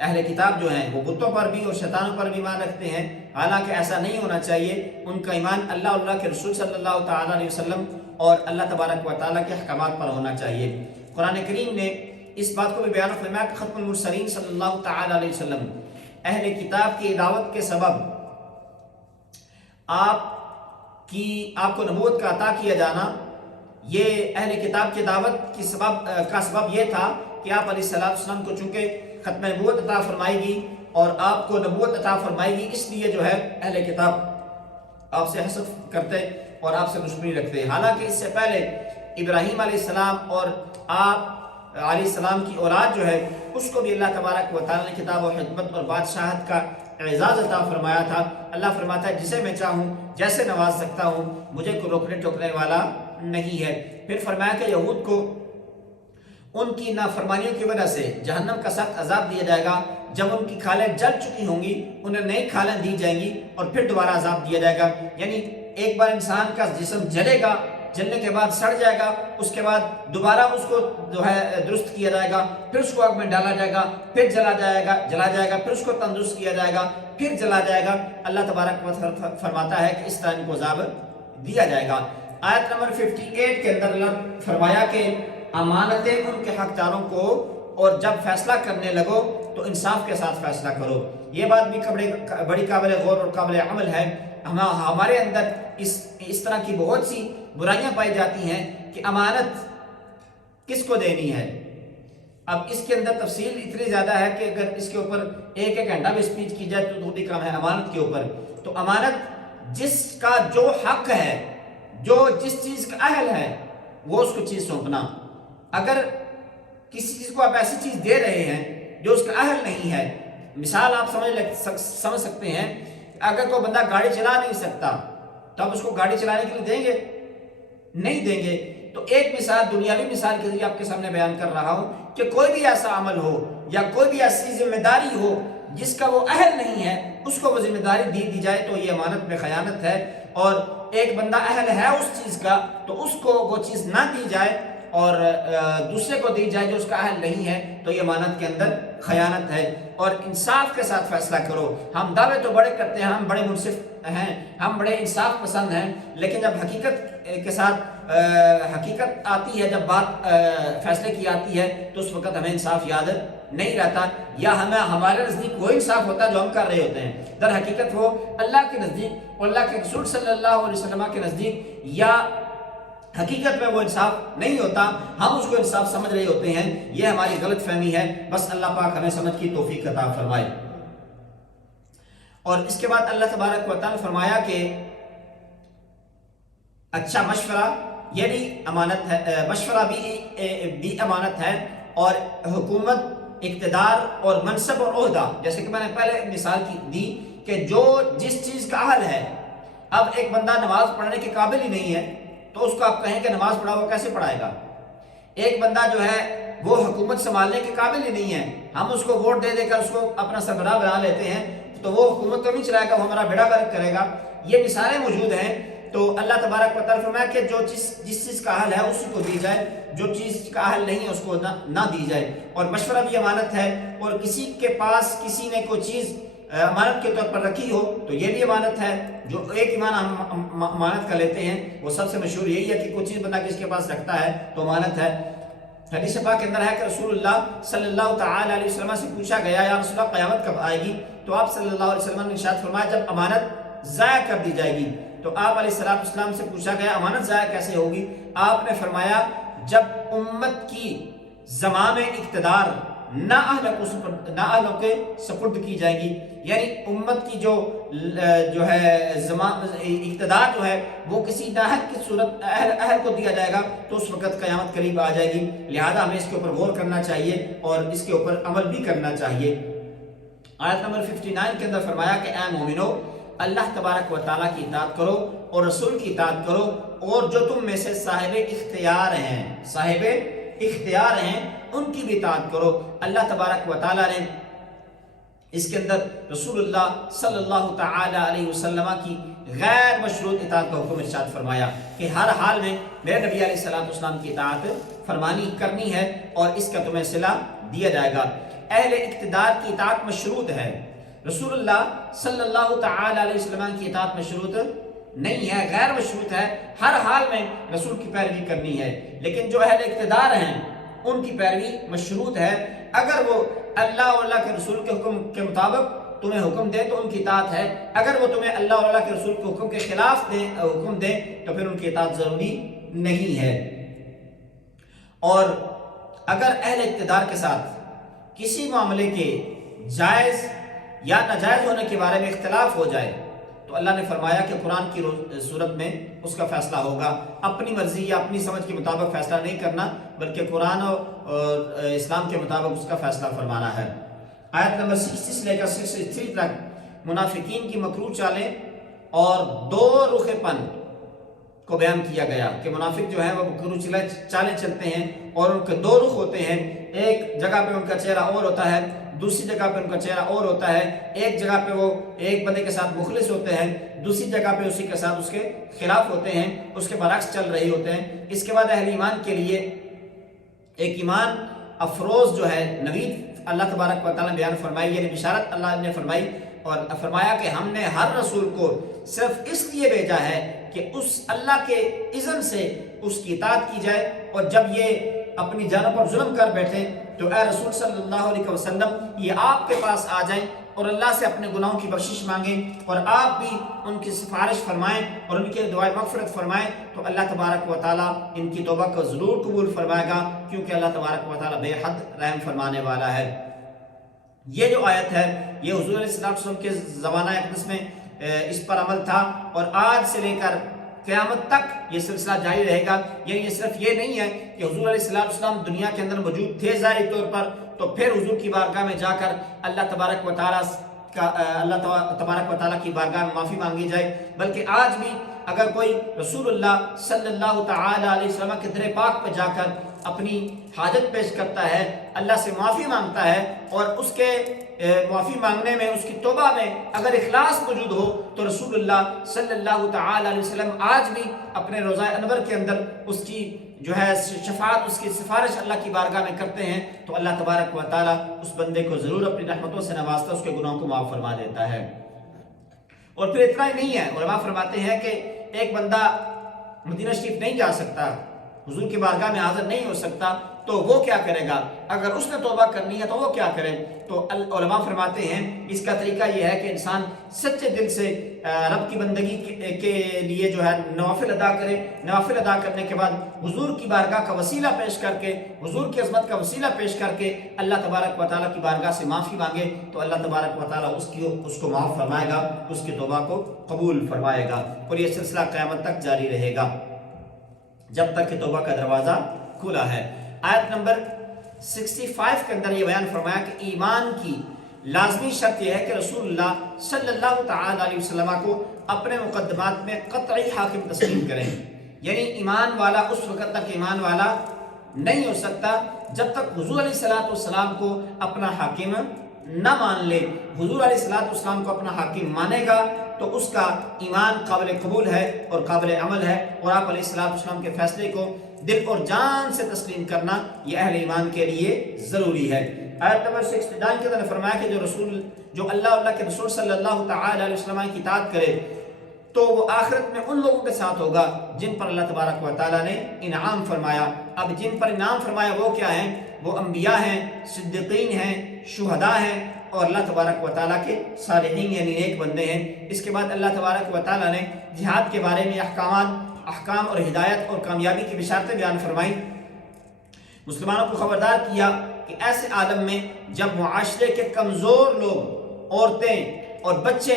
اہل کتاب جو ہیں وہ بتوں پر بھی اور شیطانوں پر بھی ایمان رکھتے ہیں، حالانکہ ایسا نہیں ہونا چاہیے. ان کا ایمان اللہ اور اللہ کے رسول صلی اللہ تعالیٰ علیہ وسلم اور اللہ تبارک و تعالیٰ کے احکامات پر ہونا چاہیے. قرآن کریم نے اس بات کو بھی بیان فرمایا کہ ختم المرسلین صلی اللہ تعالیٰ علیہ وسلم اہل کتاب کی دعوت کے سبب آپ کو نبوت کا عطا کیا جانا، یہ اہل کتاب کی دعوت کا سبب یہ تھا کہ آپ علیہ السلام کو چونکہ ختم نبوت عطا فرمائی گئی اور آپ کو نبوت عطا فرمائی گئی، اس لیے جو ہے اہل کتاب آپ سے حسد کرتے اور آپ سے دشمنی رکھتے. حالانکہ اس سے پہلے ابراہیم علیہ السلام اور آپ علیہ السلام کی اولاد جو ہے اس کو بھی اللہ تبارک و تعالیٰ نے کتاب و حکمت اور بادشاہت کا اعزاز عطا فرمایا تھا. اللہ فرماتا ہے جسے میں چاہوں جیسے نواز سکتا ہوں، مجھے کوئی روکنے ٹوکنے والا نہیں ہے. پھر فرمایا کہ یہود کو ان کی نافرمانیوں کی وجہ سے جہنم کا سخت عذاب دیا جائے گا. جب ان کی کھالیں جل چکی ہوں گی انہیں نئی کھالیں دی جائیں گی اور پھر دوبارہ عذاب دیا جائے گا. یعنی ایک بار انسان کا جسم جلے گا، جلنے کے بعد سڑ جائے گا، اس کے بعد دوبارہ اس کو جو ہے درست کیا جائے گا، پھر اس کو آگ میں ڈالا جائے گا، پھر جلا جائے گا، پھر اس کو تندرست کیا جائے گا، پھر جلا جائے گا. اللہ تبارک و تعالیٰ فرماتا ہے کہ اس طرح ان کو عذاب دیا جائے گا. آیت نمبر 58 کے اندر اللہ فرمایا کہ امانتیں ان کے حقداروں کو اور جب فیصلہ کرنے لگو تو انصاف کے ساتھ فیصلہ کرو۔ یہ بات بھی بڑی قابل غور اور قابل عمل ہے۔ ہمارے اندر اس طرح کی بہت سی برائیاں پائی جاتی ہیں کہ امانت کس کو دینی ہے۔ اب اس کے اندر تفصیل اتنی زیادہ ہے کہ اگر اس کے اوپر ایک گھنٹہ بھی اسپیچ کی جائے تو بھی کم ہے امانت کے اوپر۔ تو امانت جس کا جو حق ہے، جو جس چیز کا اہل ہے، وہ اس کو چیز سونپنا۔ اگر کسی چیز کو آپ ایسی چیز دے رہے ہیں جو اس کا اہل نہیں ہے، مثال آپ سمجھ سکتے ہیں، اگر کوئی بندہ گاڑی چلا نہیں سکتا تو آپ اس کو گاڑی چلانے کے لیے دیں گے؟ نہیں دیں گے۔ تو ایک مثال، دنیاوی مثال کے ذریعے آپ کے سامنے بیان کر رہا ہوں کہ کوئی بھی ایسا عمل ہو یا کوئی بھی ایسی ذمہ داری ہو جس کا وہ اہل نہیں ہے، اس کو وہ ذمہ داری دی جائے تو یہ امانت میں خیانت ہے۔ اور ایک بندہ اہل ہے اس چیز کا تو اس کو وہ چیز نہ دی جائے اور دوسرے کو دی جائے جو اس کا اہل نہیں ہے، تو یہ امانت کے اندر خیانت ہے۔ اور انصاف کے ساتھ فیصلہ کرو۔ ہم دعوے تو بڑے کرتے ہیں، ہم بڑے منصف ہیں، ہم بڑے انصاف پسند ہیں، لیکن جب حقیقت کے ساتھ حقیقت آتی ہے، جب بات فیصلے کی آتی ہے تو اس وقت ہمیں انصاف یاد نہیں رہتا، یا ہمارے نزدیک وہ انصاف ہوتا ہے جو ہم کر رہے ہوتے ہیں، در حقیقت وہ اللہ کے نزدیک اور اللہ کے رسول صلی اللہ علیہ وسلم کے نزدیک یا حقیقت میں وہ انصاف نہیں ہوتا، ہم اس کو انصاف سمجھ رہے ہوتے ہیں۔ یہ ہماری غلط فہمی ہے، بس اللہ پاک ہمیں سمجھ کی توفیق عطا فرمائے۔ اور اس کے بعد اللہ تبارک و تعالیٰ نے فرمایا کہ اچھا مشورہ یہ بھی امانت ہے، مشورہ بھی امانت ہے۔ اور حکومت، اقتدار اور منصب اور عہدہ، جیسے کہ میں نے پہلے مثال دی کہ جو جس چیز کا اہل ہے، اب ایک بندہ نماز پڑھنے کے قابل ہی نہیں ہے تو اس کو آپ کہیں کہ نماز پڑھا، وہ کیسے پڑھائے گا؟ ایک بندہ جو ہے وہ حکومت سنبھالنے کے قابل ہی نہیں ہے، ہم اس کو ووٹ دے کر اس کو اپنا سربراہ بنا لیتے ہیں تو وہ حکومت تو نہیں چلائے گا، وہ ہمارا بیڑا گرک کرے گا۔ یہ مثالیں موجود ہیں۔ تو اللہ تبارک و تعالیٰ فرمایا کہ جو جس چیز کا اہل ہے اسی کو دی جائے، جو چیز کا اہل نہیں ہے اس کو نہ دی جائے۔ اور مشورہ بھی امانت ہے، اور کسی کے پاس کسی نے کوئی چیز امانت کے طور پر رکھی ہو تو یہ بھی امانت ہے۔ جو ایک ایمان ہم امانت کا لیتے ہیں وہ سب سے مشہور یہی ہے کہ کوئی چیز بندہ کس کے پاس رکھتا ہے تو امانت ہے۔ حدیث پاک کے اندر ہے کہ رسول اللہ صلی اللہ تعالی علیہ وسلم سے پوچھا گیا، یا رسول اللہ قیامت کب آئے گی؟ تو آپ صلی اللہ علیہ وسلم نے ارشاد فرمایا جب امانت ضائع کر دی جائے گی۔ تو آپ علیہ السلام سے پوچھا گیا امانت ضائع کیسے ہوگی؟ آپ نے فرمایا جب امت کی زمام اقتدار نہ اہلوں کے سپرد کی جائے گی، یعنی امت کی جو ہے اقتدار جو ہے وہ کسی نااہل کی صورت اہل کو دیا جائے گا تو اس وقت قیامت قریب آ جائے گی۔ لہذا ہمیں اس کے اوپر غور کرنا چاہیے اور اس کے اوپر عمل بھی کرنا چاہیے۔ آیت نمبر 59 کے اندر فرمایا کہ اے مومنو، اللہ تبارک و تعالیٰ کی اطاعت کرو اور رسول کی اطاعت کرو، اور جو تم میں سے صاحب اختیار ہیں ان کی بھی اطاعت کرو۔ اللہ تبارک و تعالیٰ نے اس کے اندر رسول اللہ صلی اللہ تعالی علیہ وسلم کی غیر مشروط اطاعت کا حکم ارشاد فرمایا کہ ہر حال میں میرے نبی علیہ السلام کی اطاعت فرمانی کرنی ہے اور اس کا تمہیں صلہ دیا جائے گا۔ اہل اقتدار کی اطاعت مشروط ہے، رسول اللہ صلی اللہ تعالی علیہ وسلم کی اطاعت مشروط نہیں ہے، غیر مشروط ہے، ہر حال میں رسول کی پیروی کرنی ہے۔ لیکن جو اہل اقتدار ہیں ان کی پیروی مشروط ہے، اگر وہ اللہ اور اللہ کے رسول کے حکم کے مطابق تمہیں حکم دے تو ان کی اطاعت ہے، اگر وہ تمہیں اللہ اور اللہ کے رسول کے حکم کے خلاف حکم دے تو پھر ان کی اطاعت ضروری نہیں ہے۔ اور اگر اہل اقتدار کے ساتھ کسی معاملے کے جائز یا ناجائز ہونے کے بارے میں اختلاف ہو جائے تو اللہ نے فرمایا کہ قرآن کی صورت میں اس کا فیصلہ ہوگا، اپنی مرضی یا اپنی سمجھ کے مطابق فیصلہ نہیں کرنا بلکہ قرآن اور اسلام کے مطابق اس کا فیصلہ فرمانا ہے۔ آیت نمبر 66 سے لے کر 63 تک منافقین کی مکروہ چالیں اور دو رخ پن کو بیان کیا گیا کہ منافق جو ہیں وہ مکروہ چالیں چلتے ہیں اور ان کے دو رخ ہوتے ہیں، ایک جگہ پہ ان کا چہرہ اور ہوتا ہے، دوسری جگہ پہ ان کا چہرہ اور ہوتا ہے، ایک جگہ پہ وہ ایک بندے کے ساتھ مخلص ہوتے ہیں، دوسری جگہ پہ اسی کے ساتھ اس کے خلاف ہوتے ہیں، اس کے برعکس چل رہے ہوتے ہیں۔ اس کے بعد اہل ایمان کے لیے ایک ایمان افروز جو ہے نوید اللہ تبارک و تعالیٰ نے بیان فرمائی، یعنی بشارت اللہ نے فرمائی اور فرمایا کہ ہم نے ہر رسول کو صرف اس لیے بھیجا ہے کہ اس اللہ کے اذن سے اس کی اطاعت کی جائے، اور جب یہ اپنی جانوں پر ظلم کر بیٹھے تو اے رسول صلی اللہ علیہ وسلم یہ آپ کے پاس آ جائیں اور اللہ سے اپنے گناہوں کی بخشش مانگیں اور آپ بھی ان کی سفارش فرمائیں اور ان کے دعائے مغفرت فرمائیں، تو اللہ تبارک و تعالیٰ ان کی توبہ کو ضرور قبول فرمائے گا، کیونکہ اللہ تبارک و تعالیٰ بے حد رحم فرمانے والا ہے۔ یہ جو آیت ہے یہ حضور علیہ السلام کے زمانہ اقدس میں اس پر عمل تھا، اور آج سے لے کر قیامت تک یہ سلسلہ جاری رہے گا۔ یعنی یہ صرف یہ نہیں ہے کہ حضور علیہ السلام دنیا کے اندر موجود تھے ظاہری طور پر تو پھر حضور کی بارگاہ میں جا کر اللہ تبارک و تعالیٰ کی بارگاہ میں معافی مانگی جائے، بلکہ آج بھی اگر کوئی رسول اللہ صلی اللہ تعالی علیہ وسلم کے در پاک پہ جا کر اپنی حاجت پیش کرتا ہے، اللہ سے معافی مانگتا ہے، اور اس کے معافی مانگنے میں، اس کی توبہ میں اگر اخلاص موجود ہو، تو رسول اللہ صلی اللہ تعالی علیہ وسلم آج بھی اپنے روضہ انور کے اندر اس کی جو ہے شفاعت، اس کی سفارش اللہ کی بارگاہ میں کرتے ہیں، تو اللہ تبارک و تعالیٰ اس بندے کو ضرور اپنی رحمتوں سے نوازتا ہے، اس کے گناہوں کو معاف فرما دیتا ہے۔ اور پھر اتنا ہی نہیں ہے، علماء فرماتے ہیں کہ ایک بندہ مدینہ شریف نہیں جا سکتا، حضور کی بارگاہ میں حاضر نہیں ہو سکتا، تو وہ کیا کرے گا؟ اگر اس نے توبہ کرنی ہے تو وہ کیا کرے؟ تو علماء فرماتے ہیں اس کا طریقہ یہ ہے کہ انسان سچے دل سے رب کی بندگی کے لیے جو ہے نوافل ادا کرے، نوافل ادا کرنے کے بعد حضور کی بارگاہ کا وسیلہ پیش کر کے، حضور کی عظمت کا وسیلہ پیش کر کے اللہ تبارک و تعالیٰ کی بارگاہ سے معافی مانگے، تو اللہ تبارک و تعالیٰ اس کو معاف فرمائے گا، اس کی توبہ کو قبول فرمائے گا، اور یہ سلسلہ قیامت تک جاری رہے گا جب تک کہ توبہ کا دروازہ کھلا ہے۔ آیت نمبر 65 کے اندر یہ بیان فرمایا کہ ایمان کی لازمی شرط یہ ہے کہ رسول اللہ صلی اللہ تعالی علیہ وسلم کو اپنے مقدمات میں قطعی حاکم تسلیم کریں، یعنی ایمان والا اس وقت تک ایمان والا نہیں ہو سکتا جب تک حضور علیہ السلام کو اپنا حاکم نہ مان لے۔ حضور علیہ السلام کو اپنا حاکم مانے گا تو اس کا ایمان قابل قبول ہے اور قابل عمل ہے، اور آپ علیہ السلام کے فیصلے کو دل اور جان سے تسلیم کرنا یہ اہل ایمان کے لیے ضروری ہے۔ آیت نمبر 69 کے اندر فرمایا کہ جو اللہ کے رسول صلی اللہ تعالی علیہ وسلم کی اطاعت کرے تو وہ آخرت میں ان لوگوں کے ساتھ ہوگا جن پر اللہ تبارک و تعالیٰ نے انعام فرمایا۔ اب جن پر انعام فرمایا وہ کیا ہیں؟ وہ انبیاء ہیں، صدیقین ہیں، شہداء ہیں، اور اللہ تبارک و تعالیٰ کے صالحین یعنی نیک بندے ہیں۔ اس کے بعد اللہ تبارک و تعالیٰ نے جہاد کے بارے میں احکام اور ہدایت اور کامیابی کی بشارتیں بیان فرمائیں، مسلمانوں کو خبردار کیا کہ ایسے عالم میں جب معاشرے کے کمزور لوگ، عورتیں اور بچے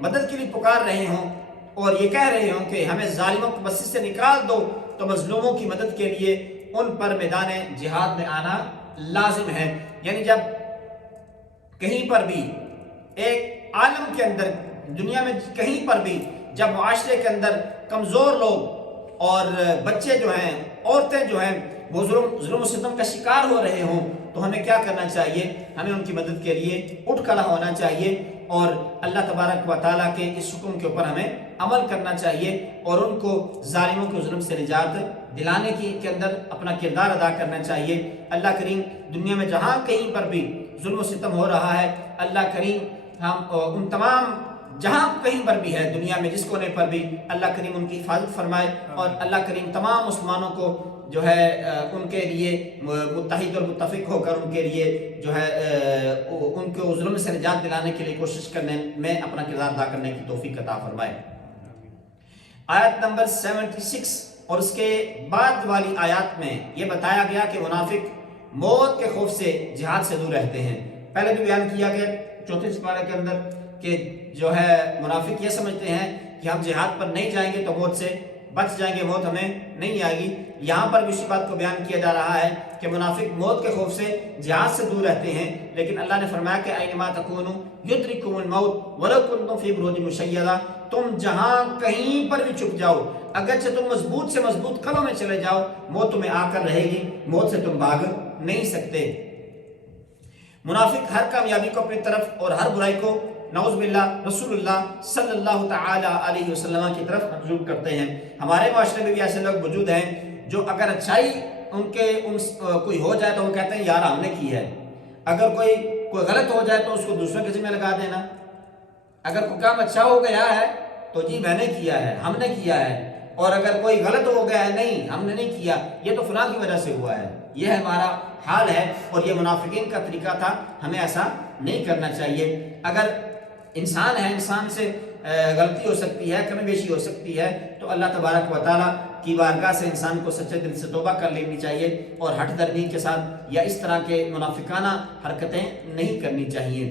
مدد کے لیے پکار رہے ہوں اور یہ کہہ رہے ہوں کہ ہمیں ظالموں کو بستی سے نکال دو، تو مظلوموں کی مدد کے لیے ان پر میدان جہاد میں آنا لازم ہے۔ یعنی جب کہیں پر بھی ایک عالم کے اندر، دنیا میں کہیں پر بھی جب معاشرے کے اندر کمزور لوگ اور بچے جو ہیں، عورتیں جو ہیں، وہ ظلم و ستم کا شکار ہو رہے ہوں، تو ہمیں کیا کرنا چاہیے؟ ہمیں ان کی مدد کے لیے اٹھ کھڑا ہونا چاہیے، اور اللہ تبارک و تعالیٰ کے اس حکم کے اوپر ہمیں عمل کرنا چاہیے، اور ان کو ظالموں کے ظلم سے نجات دلانے کے اندر اپنا کردار ادا کرنا چاہیے۔ اللہ کریم دنیا میں جہاں کہیں پر بھی ظلم و ستم ہو رہا ہے، اللہ کریم ہم ان تمام جہاں کہیں پر بھی ہے دنیا میں جس کونے پر بھی، اللہ کریم ان کی حفاظت فرمائے، اور اللہ کریم تمام مسلمانوں کو جو ہے ان کے لیے متحد اور متفق ہو کر ان کے لیے جو ہے ان کو ظلم سے نجات دلانے کے لیے کوشش کرنے میں اپنا کردار ادا کرنے کی توفیق عطا فرمائے۔ آیت نمبر 76 اور اس کے بعد والی آیات میں یہ بتایا گیا کہ منافق موت کے خوف سے جہاد سے دور رہتے ہیں۔ پہلے بھی بیان کیا گیا 4 سپارے کے اندر کہ جو ہے منافق یہ سمجھتے ہیں کہ ہم جہاد پر نہیں جائیں گے تو موت سے بچ جائیں گے، موت ہمیں نہیں آئے گی۔ یہاں پر بھی اسی بات کو بیان کیا جا رہا ہے کہ منافق موت کے خوف سے جہاد سے دور رہتے ہیں، لیکن اللہ نے فرمایا کہ اینما تکونوا یدرککم الموت ولو کنتم فی بروج مشیدہ، تم جہاں کہیں پر بھی چھپ جاؤ، اگرچہ تم مضبوط سے مضبوط قلعوں میں چلے جاؤ، موت تمہیں آ کر رہے گی، موت سے تم بھاگ نہیں سکتے۔ منافق ہر کامیابی کو اپنی طرف اور ہر برائی کو نعوذ باللہ رسول اللہ صلی اللہ تعالی علیہ وسلم کی طرف منسوب کرتے ہیں۔ ہمارے معاشرے میں بھی ایسے لوگ موجود ہیں جو اگر اچھائی کوئی ہو جائے تو وہ کہتے ہیں یار ہم نے کی ہے، اگر کوئی غلط ہو جائے تو اس کو دوسروں کے ذمہ لگا دینا، اگر کوئی کام اچھا ہو گیا ہے تو جی میں نے کیا ہے، ہم نے کیا ہے، اور اگر کوئی غلط ہو گیا ہے، نہیں ہم نے نہیں کیا، یہ تو فلاں کی وجہ سے ہوا ہے، یہ ہمارا حال ہے اور یہ منافقین کا طریقہ تھا، ہمیں ایسا نہیں کرنا چاہیے۔ اگر انسان ہے، انسان سے غلطی ہو سکتی ہے، کمی بیشی ہو سکتی ہے، تو اللہ تبارک و تعالیٰ کی بارگاہ سے انسان کو سچے دل سے توبہ کر لینی چاہیے اور ہٹ درمی کے ساتھ یا اس طرح کے منافقانہ حرکتیں نہیں کرنی چاہیے۔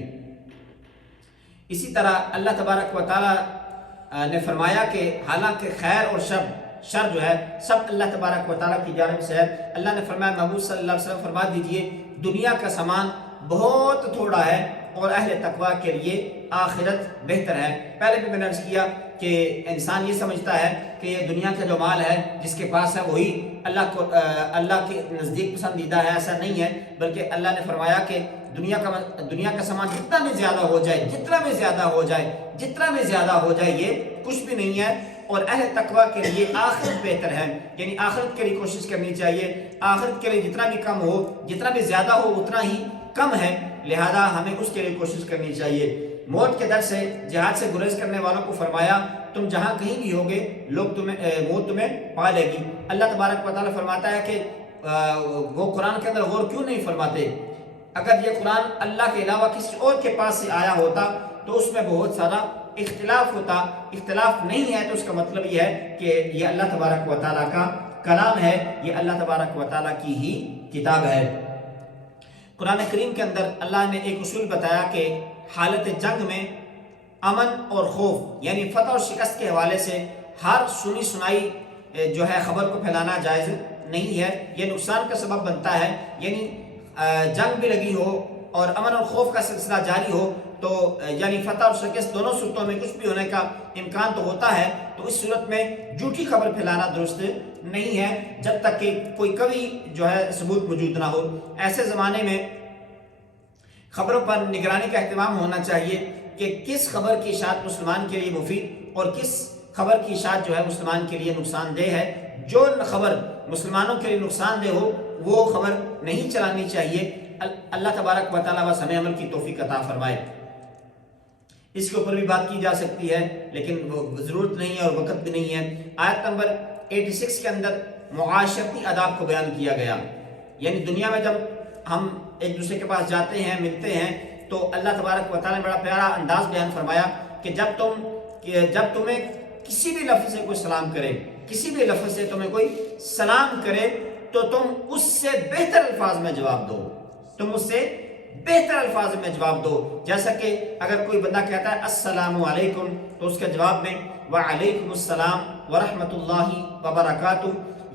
اسی طرح اللہ تبارک و تعالیٰ نے فرمایا کہ حالانکہ خیر اور شر جو ہے سب اللہ تبارک و تعالیٰ کی جانب سے ہے۔ اللہ نے فرمایا محبوب صلی اللہ علیہ وسلم فرما دیجئے دنیا کا سامان بہت تھوڑا ہے اور اہل تقویٰ کے لیے آخرت بہتر ہے۔ پہلے بھی میں نے عرض کیا کہ انسان یہ سمجھتا ہے کہ یہ دنیا کا جو مال ہے جس کے پاس ہے وہی اللہ کے نزدیک پسندیدہ ہے، ایسا نہیں ہے، بلکہ اللہ نے فرمایا کہ دنیا کا سامان جتنا بھی زیادہ ہو جائے یہ کچھ بھی نہیں ہے، اور اہل تقویٰ کے لیے آخرت بہتر ہے، یعنی آخرت کے لیے کوشش کرنی چاہیے۔ آخرت کے لیے جتنا بھی کم ہو، جتنا بھی زیادہ ہو اتنا ہی کم ہے، لہذا ہمیں اس کے لیے کوشش کرنی چاہیے۔ موت کے ڈر سے جہاد سے گریز کرنے والوں کو فرمایا تم جہاں کہیں بھی ہوگے موت تمہیں پا لے گی۔ اللہ تبارک و تعالیٰ فرماتا ہے کہ وہ قرآن کے اندر غور کیوں نہیں فرماتے؟ اگر یہ قرآن اللہ کے علاوہ کسی اور کے پاس سے آیا ہوتا تو اس میں بہت سارا اختلاف ہوتا، اختلاف نہیں ہے تو اس کا مطلب یہ ہے کہ یہ اللہ تبارک و تعالیٰ کا کلام ہے، یہ اللہ تبارک و تعالیٰ کی ہی کتاب ہے۔ قرآن کریم کے اندر اللہ نے ایک اصول بتایا کہ حالت جنگ میں امن اور خوف یعنی فتح اور شکست کے حوالے سے ہر سنی سنائی جو ہے خبر کو پھیلانا جائز نہیں ہے، یہ نقصان کا سبب بنتا ہے۔ یعنی جنگ بھی لگی ہو اور امن اور خوف کا سلسلہ جاری ہو تو یعنی فتح اور شکست دونوں صورتوں میں کچھ بھی ہونے کا امکان تو ہوتا ہے، تو اس صورت میں جھوٹی خبر پھیلانا درست نہیں ہے جب تک کہ کوئی قوی جو ہے ثبوت موجود نہ ہو۔ ایسے زمانے میں خبروں پر نگرانی کا اہتمام ہونا چاہیے کہ کس خبر کی اشاعت مسلمان کے لیے مفید اور کس خبر کی اشاعت جو ہے مسلمان کے لیے نقصان دہ ہے۔ جو خبر مسلمانوں کے لیے نقصان دہ ہو وہ خبر نہیں چلانی چاہیے۔ اللہ تبارک و تعالیٰ بس ہمیں عمل کی توفیق عطا فرمائے۔ اس کے اوپر بھی بات کی جا سکتی ہے لیکن ضرورت نہیں ہے اور وقت بھی نہیں ہے۔ آیت نمبر 86 کے اندر معاشرتی آداب کو بیان کیا گیا، یعنی دنیا میں جب ہم ایک دوسرے کے پاس جاتے ہیں ملتے ہیں تو اللہ تبارک و تعالیٰ نے بڑا پیارا انداز بیان فرمایا کہ جب تمہیں کسی بھی لفظ سے کوئی سلام کرے، کسی بھی لفظ سے تمہیں کوئی سلام کرے تو تم اس سے بہتر الفاظ میں جواب دو، تم اس سے بہتر الفاظ میں جواب دو۔ جیسا کہ اگر کوئی بندہ کہتا ہے السلام علیکم تو اس کے جواب میں وعلیکم السلام ورحمۃ اللہ وبرکاتہ،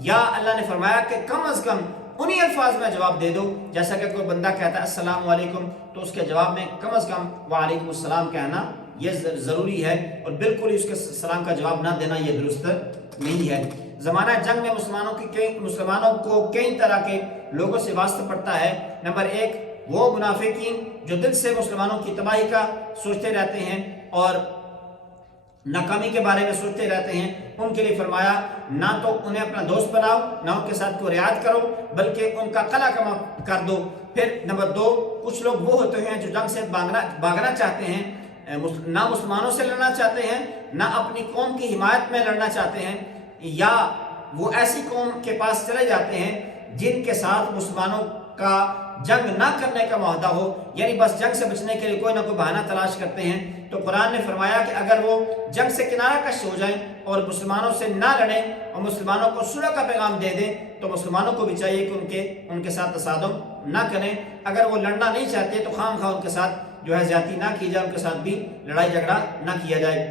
یا اللہ نے فرمایا کہ کم از کم انہی الفاظ میں جواب دے دو۔ جیسا کہ کوئی بندہ کہتا ہے السلام علیکم تو اس کے جواب میں کم از کم وعلیکم السلام کہنا یہ ضروری ہے، اور بالکل ہی اس کے سلام کا جواب نہ دینا یہ درست نہیں ہے۔ زمانہ جنگ میں مسلمانوں کو کئی طرح کے لوگوں سے واسطہ پڑتا ہے۔ نمبر 1 وہ منافقین جو دل سے مسلمانوں کی تباہی کا سوچتے رہتے ہیں اور ناکامی کے بارے میں سوچتے رہتے ہیں، ان کے لیے فرمایا نہ تو انہیں اپنا دوست بناؤ، نہ ان کے ساتھ کوئی رعایت کرو، بلکہ ان کا قلع کما کر دو۔ پھر نمبر 2 کچھ لوگ وہ ہوتے ہیں جو جنگ سے بھاگنا چاہتے ہیں، نہ مسلمانوں سے لڑنا چاہتے ہیں، نہ اپنی قوم کی حمایت میں لڑنا چاہتے ہیں، یا وہ ایسی قوم کے پاس چلے جاتے ہیں جن کے ساتھ مسلمانوں کا جنگ نہ کرنے کا معاہدہ ہو، یعنی بس جنگ سے بچنے کے لیے کوئی نہ کوئی بہانہ تلاش کرتے ہیں۔ تو قرآن نے فرمایا کہ اگر وہ جنگ سے کنارہ کش ہو جائیں اور مسلمانوں سے نہ لڑیں اور مسلمانوں کو صلح کا پیغام دے دیں تو مسلمانوں کو بھی چاہیے کہ ان کے ساتھ تصادم نہ کریں۔ اگر وہ لڑنا نہیں چاہتے تو خام خواہ ان کے ساتھ جو ہے زیادتی نہ کی جائے، ان کے ساتھ بھی لڑائی جھگڑا نہ کیا جائے۔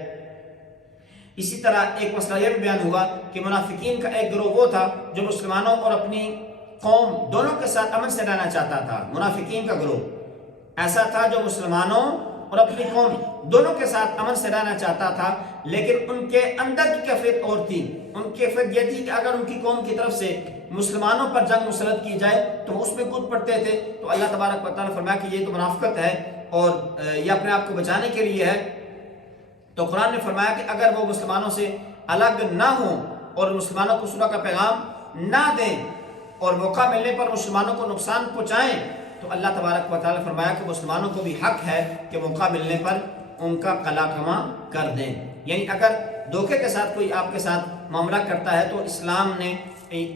اسی طرح ایک مسئلہ یہ بھی بیان ہوا کہ منافقین کا ایک گروہ وہ تھا جو مسلمانوں اور اپنی قوم دونوں کے ساتھ امن سے رہنا چاہتا تھا۔ منافقین کا گروہ ایسا تھا جو مسلمانوں اور اپنی قوم دونوں کے ساتھ امن سے رہنا چاہتا تھا، لیکن ان کے اندر کی کیفیت اور تھی۔ ان کی کیفیت یہ تھی کہ اگر ان کی قوم کی طرف سے مسلمانوں پر جنگ مسلط کی جائے تو اس میں کود پڑتے تھے۔ تو اللہ تبارک و تعالیٰ نے فرمایا کہ یہ تو منافقت ہے اور یہ اپنے آپ کو بچانے کے لیے ہے۔ تو قرآن نے فرمایا کہ اگر وہ مسلمانوں سے الگ نہ ہوں اور مسلمانوں کو صلح کا پیغام نہ دیں اور موقع ملنے پر مسلمانوں کو نقصان پہنچائیں تو اللہ تبارک و تعالیٰ نے فرمایا کہ مسلمانوں کو بھی حق ہے کہ موقع ملنے پر ان کا قلع کما کر دیں۔ یعنی اگر دھوکے کے ساتھ کوئی آپ کے ساتھ معاملہ کرتا ہے تو اسلام نے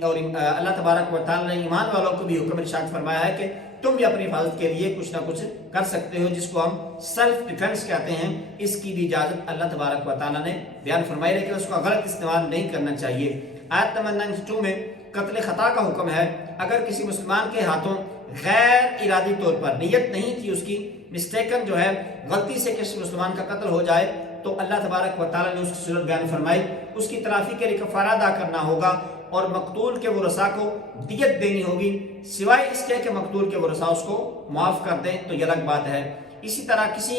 اور اللہ تبارک و تعالیٰ نے ایمان والوں کو بھی حکم ارشاد فرمایا ہے کہ تم بھی اپنی حفاظت کے لیے کچھ نہ کچھ کر سکتے ہو، جس کو ہم سیلف ڈیفنس کہتے ہیں۔ اس کی بھی اجازت اللہ تبارک و تعالیٰ نے بیان فرمائی، لیکن اس کا غلط استعمال نہیں کرنا چاہیے۔ آیت نمبر 92 میں قتل خطا کا حکم ہے۔ اگر کسی مسلمان کے ہاتھوں غیر ارادی طور پر، نیت نہیں تھی اس کی، مسٹیکن جو ہے غلطی سے کسی مسلمان کا قتل ہو جائے، تو اللہ تبارک و تعالیٰ نے اس کی صورت بیان فرمائی، اس کی تلافی کے لیے کفارہ ادا کرنا ہوگا اور مقتول کے ورثاء کو دیت دینی ہوگی، سوائے اس کے کہ مقتول کے ورثاء اس کو معاف کر دیں تو یہ الگ بات ہے۔ اسی طرح کسی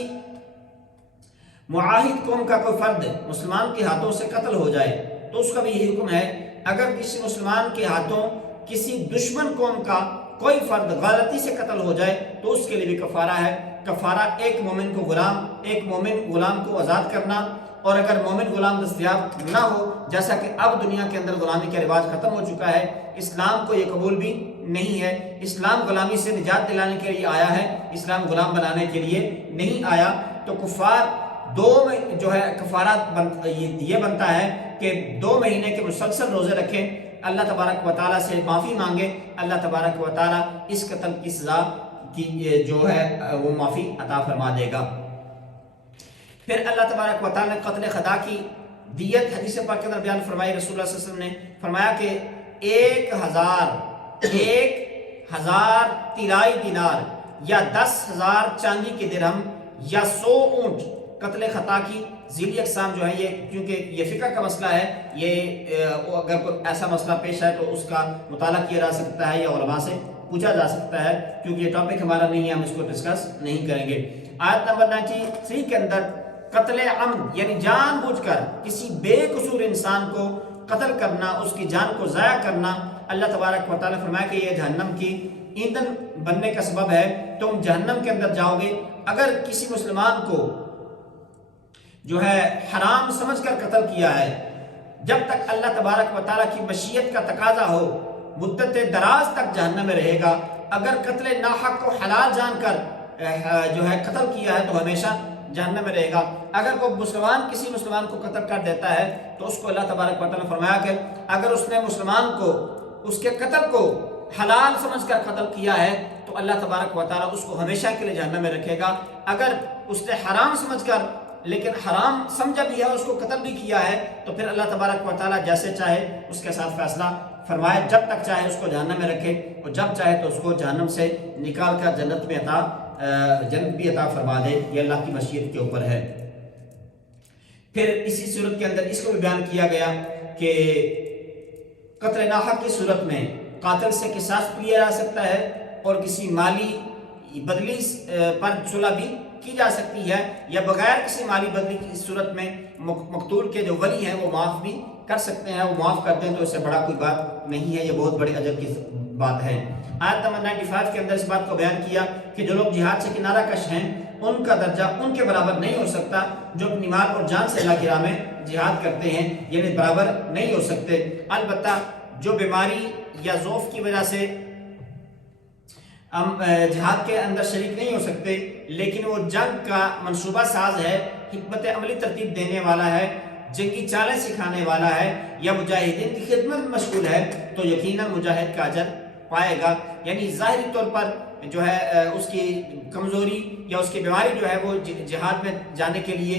معاہد قوم کا کوئی فرد مسلمان کے ہاتھوں سے قتل ہو جائے تو اس کا بھی یہی حکم ہے۔ اگر کسی مسلمان کے ہاتھوں کسی دشمن قوم کا کوئی فرد غلطی سے قتل ہو جائے تو اس کے لیے بھی کفارہ ہے۔ کفارہ ایک مومن غلام کو آزاد کرنا، اور اگر مومن غلام دستیاب نہ ہو، جیسا کہ اب دنیا کے اندر غلامی کا رواج ختم ہو چکا ہے، اسلام کو یہ قبول بھی نہیں ہے۔ اسلام غلامی سے نجات دلانے کے لیے آیا ہے، اسلام غلام بنانے کے لیے نہیں آیا۔ تو کفار جو ہے کفارات یہ بنتا ہے کہ 2 مہینے کے مسلسل روزے رکھیں، اللہ تبارک و تعالیٰ سے معافی مانگے، اللہ تبارک و تعالیٰ اس قتل کی سزا کی جو ہے وہ معافی عطا فرما دے گا۔ پھر اللہ تبارک و تعالیٰ نے قتل خطا کی دیت حدیث پاک کے اندر بیان فرمائی۔ رسول اللہ صلی اللہ علیہ وسلم نے فرمایا کہ 1000 طلائی دینار یا 10,000 چاندی کے درہم یا 100 اونٹ قتل خطا کی ذیلی اقسام جو ہے، یہ کیونکہ یہ فقہ کا مسئلہ ہے، یہ اگر کوئی ایسا مسئلہ پیش ہے تو اس کا مطالعہ کیا جا سکتا ہے یا علماء سے پوچھا جا سکتا ہے، کیونکہ یہ ٹاپک ہمارا نہیں ہے، ہم اس کو ڈسکس نہیں کریں گے۔ آیت نمبر 93 کے اندر قتل عمد یعنی جان بوجھ کر کسی بے قصور انسان کو قتل کرنا، اس کی جان کو ضائع کرنا، اللہ تبارک و تعالیٰ نے فرمایا کہ یہ جہنم کی ایندھن بننے کا سبب ہے، تم جہنم کے اندر جاؤ گے۔ اگر کسی مسلمان کو جو ہے حرام سمجھ کر قتل کیا ہے، جب تک اللہ تبارک و تعالیٰ کی مشیت کا تقاضا ہو مدت دراز تک جہنم میں رہے گا۔ اگر قتل ناحق کو حلال جان کر جو ہے قتل کیا ہے تو ہمیشہ جہنم میں رہے گا۔ اگر کوئی مسلمان کسی مسلمان کو قتل کر دیتا ہے تو اس کو اللہ تبارک و تعالیٰ نے فرمایا کہ اگر اس نے مسلمان کو اس کے قتل کو حلال سمجھ کر قتل کیا ہے تو اللہ تبارک و تعالیٰ اس کو ہمیشہ کے لیے جہنم میں رکھے گا۔ اگر اس نے حرام سمجھ کر لیکن حرام سمجھا بھی ہے، اس کو قتل بھی کیا ہے، تو پھر اللہ تبارک و تعالیٰ جیسے چاہے اس کے ساتھ فیصلہ فرمائے، جب تک چاہے اس کو جہنم میں رکھے اور جب چاہے تو اس کو جہنم سے نکال کر جنت بھی عطا فرما دے، یہ اللہ کی مشیت کے اوپر ہے۔ پھر اسی صورت کے اندر اس کو بھی بیان کیا گیا کہ قتل ناحق کی صورت میں قاتل سے قصاص لیا جا سکتا ہے اور کسی مالی بدلی پر صلح بھی کی جا سکتی ہے، یا بغیر کسی مالی بدلی کی صورت میں مقتول کے جو ولی ہیں وہ معاف بھی کر سکتے ہیں، وہ معاف کرتے ہیں تو اس سے بڑا کوئی بات نہیں ہے، یہ بہت بڑے اجر کی بات ہے۔ آیت نمبر 95 کے اندر اس بات کو بیان کیا کہ جو لوگ جہاد سے کنارہ کش ہیں ان کا درجہ ان کے برابر نہیں ہو سکتا جو اپنی مال اور جان سے اللہ کی راہ میں جہاد کرتے ہیں، یعنی برابر نہیں ہو سکتے۔ البتہ جو بیماری یا ضعف کی وجہ سے ہم جہاد کے اندر شریک نہیں ہو سکتے لیکن وہ جنگ کا منصوبہ ساز ہے، حکمت عملی ترتیب دینے والا ہے، جنگی چالیں سکھانے والا ہے یا مجاہدین کی خدمت میں مشغول ہے، تو یقیناً مجاہد کا اجر پائے گا۔ یعنی ظاہری طور پر جو ہے اس کی کمزوری یا اس کی بیماری جو ہے وہ جہاد میں جانے کے لیے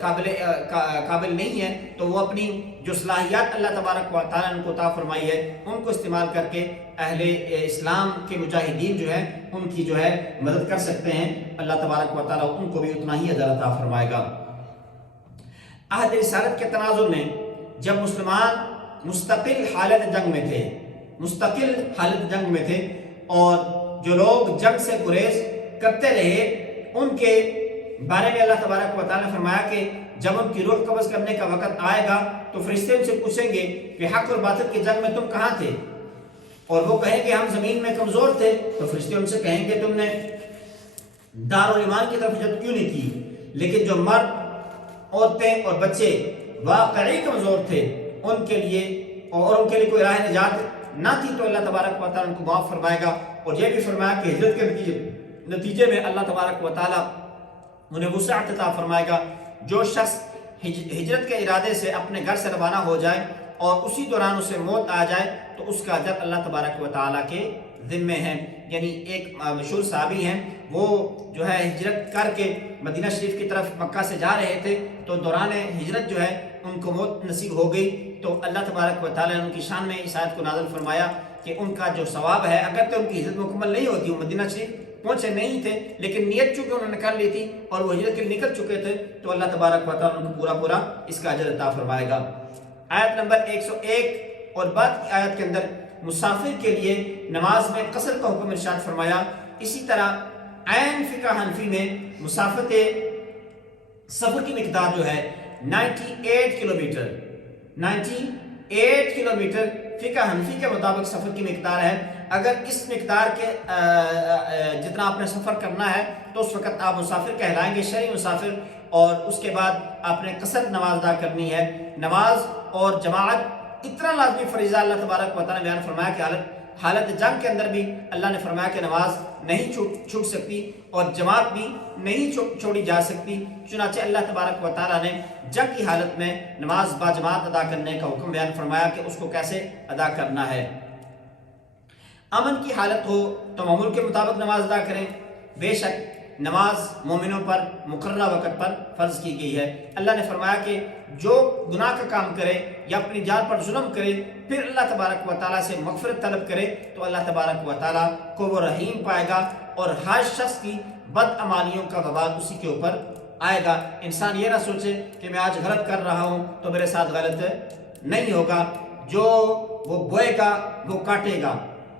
قابل نہیں ہے، تو وہ اپنی جو صلاحیات اللہ تبارک و تعالیٰ نے ان کو عطا فرمائی ہے ان کو استعمال کر کے اہل اسلام کے مجاہدین جو ہیں ان کی جو ہے مدد کر سکتے ہیں، اللہ تبارک و تعالیٰ ان کو بھی اتنا ہی اجر عطا فرمائے گا۔ عہد رسالت کے تناظر میں جب مسلمان مستقل حالت جنگ میں تھے اور جو لوگ جنگ سے گریز کرتے رہے ان کے بارے میں اللہ تبارک و تعالیٰ نے فرمایا کہ جب ان کی روح قبض کرنے کا وقت آئے گا تو فرشتے ان سے پوچھیں گے کہ حق اور باطل کی جنگ میں تم کہاں تھے، اور وہ کہیں کہ ہم زمین میں کمزور تھے، تو فرشتے ان سے کہیں گے تم نے دارالایمان کی طرف ہجرت کیوں نہیں کی۔ لیکن جو مرد، عورتیں اور بچے واقعی کمزور تھے ان کے لیے کوئی راہ نجات نہ تھی تو اللہ تبارک و تعالیٰ ان کو معاف فرمائے گا۔ اور یہ بھی فرمایا کہ ہجرت کے نتیجے میں اللہ تبارک و تعالیٰ انہیں وسعت عطا فرمائے گا۔ جو شخص ہجرت کے ارادے سے اپنے گھر سے روانہ ہو جائے اور اسی دوران اسے موت آ جائے تو اس کا اجر اللہ تبارک و تعالیٰ کے ذمے ہیں. یعنی ایک مشہور صحابی ہیں، وہ جو ہے ہجرت کر کے مدینہ شریف کی طرف مکہ سے جا رہے تھے، تو دوران ہجرت جو ہے ان کو موت نصیب ہو گئی. تو اللہ تبارک و تعالیٰ نے ان کی شان میں اس آیت کو نازل فرمایا کہ ان کا جو ثواب ہے، اگر تو ان کی ہجرت مکمل نہیں ہوتی، وہ مدینہ شریف پہنچے نہیں تھے، لیکن نیت چونکہ انہوں نے کر لی تھی اور وہ ہجرت کے لیے نکل چکے تھے، تو اللہ تبارک و تعالیٰ ان کو پورا اس کا اجر عطا فرمائے گا. آیت نمبر 101 اور بعد کی آیت کے اندر مسافر کے لیے نماز میں قصر کا حکم ارشاد فرمایا. اسی طرح عین فقہ حنفی میں مسافت سفر کی مقدار جو ہے 98 کلومیٹر فقہ حنفی کے مطابق سفر کی مقدار ہے. اگر اس مقدار کے جتنا آپ نے سفر کرنا ہے تو اس وقت آپ مسافر کہلائیں گے، شرعی مسافر. اور اس کے بعد آپ نے قصر نماز ادا کرنی ہے. نماز اور جماعت اتنا لازمی فریضہ اللہ تبارک و تعالیٰ نے بیان فرمایا کہ حالت جنگ کے اندر بھی اللہ نے فرمایا کہ نماز نہیں چھوٹ سکتی اور جماعت بھی نہیں چھوڑی جا سکتی. چنانچہ اللہ تبارک و تعالیٰ نے جنگ کی حالت میں نماز با جماعت ادا کرنے کا حکم بیان فرمایا کہ اس کو کیسے ادا کرنا ہے. امن کی حالت ہو تو معمول کے مطابق نماز ادا کریں. بے شک نماز مومنوں پر مقررہ وقت پر فرض کی گئی ہے. اللہ نے فرمایا کہ جو گناہ کا کام کرے یا اپنی جان پر ظلم کرے پھر اللہ تبارک و تعالیٰ سے مغفرت طلب کرے تو اللہ تبارک و تعالیٰ کو وہ رحیم پائے گا اور ہر شخص کی بدعمالیوں کا وبال اسی کے اوپر آئے گا. انسان یہ نہ سوچے کہ میں آج غلط کر رہا ہوں تو میرے ساتھ غلط نہیں ہوگا. جو وہ بوئے گا وہ کاٹے گا،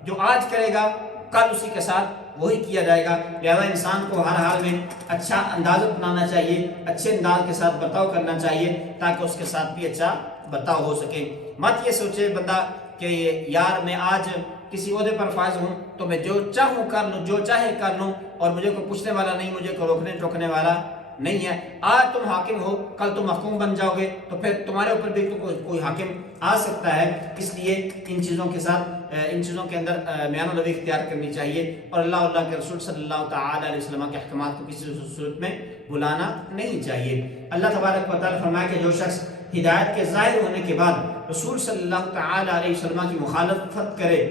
جو آج کرے گا کل اسی کے ساتھ وہی کیا جائے گا. لہذا انسان کو ہر حال میں اچھا انداز اپنانا چاہیے، اچھے انداز کے ساتھ برتاؤ کرنا چاہیے تاکہ اس کے ساتھ بھی اچھا برتاؤ ہو سکے. مت یہ سوچے بندہ کہ یار میں آج کسی عہدے پر فائز ہوں تو میں جو چاہوں کر لوں، جو چاہے کر لوں اور مجھے کوئی پوچھنے والا نہیں، مجھے کوئی روکنے ٹوکنے والا نہیں ہے. آج تم حاکم ہو کل تم محکوم بن جاؤ گے تو پھر تمہارے اوپر بھی کوئی حاکم آ سکتا ہے. اس لیے ان چیزوں کے اندر میان و روی اختیار کرنی چاہیے اور اللہ کے رسول صلی اللہ تعالی علیہ وسلم کے احکامات کو کسی صورت میں بھلانا نہیں چاہیے. اللہ تبارک و تعالیٰ فرمایا کہ جو شخص ہدایت کے ظاہر ہونے کے بعد رسول صلی اللہ تعالی علیہ وسلم کی مخالفت کرے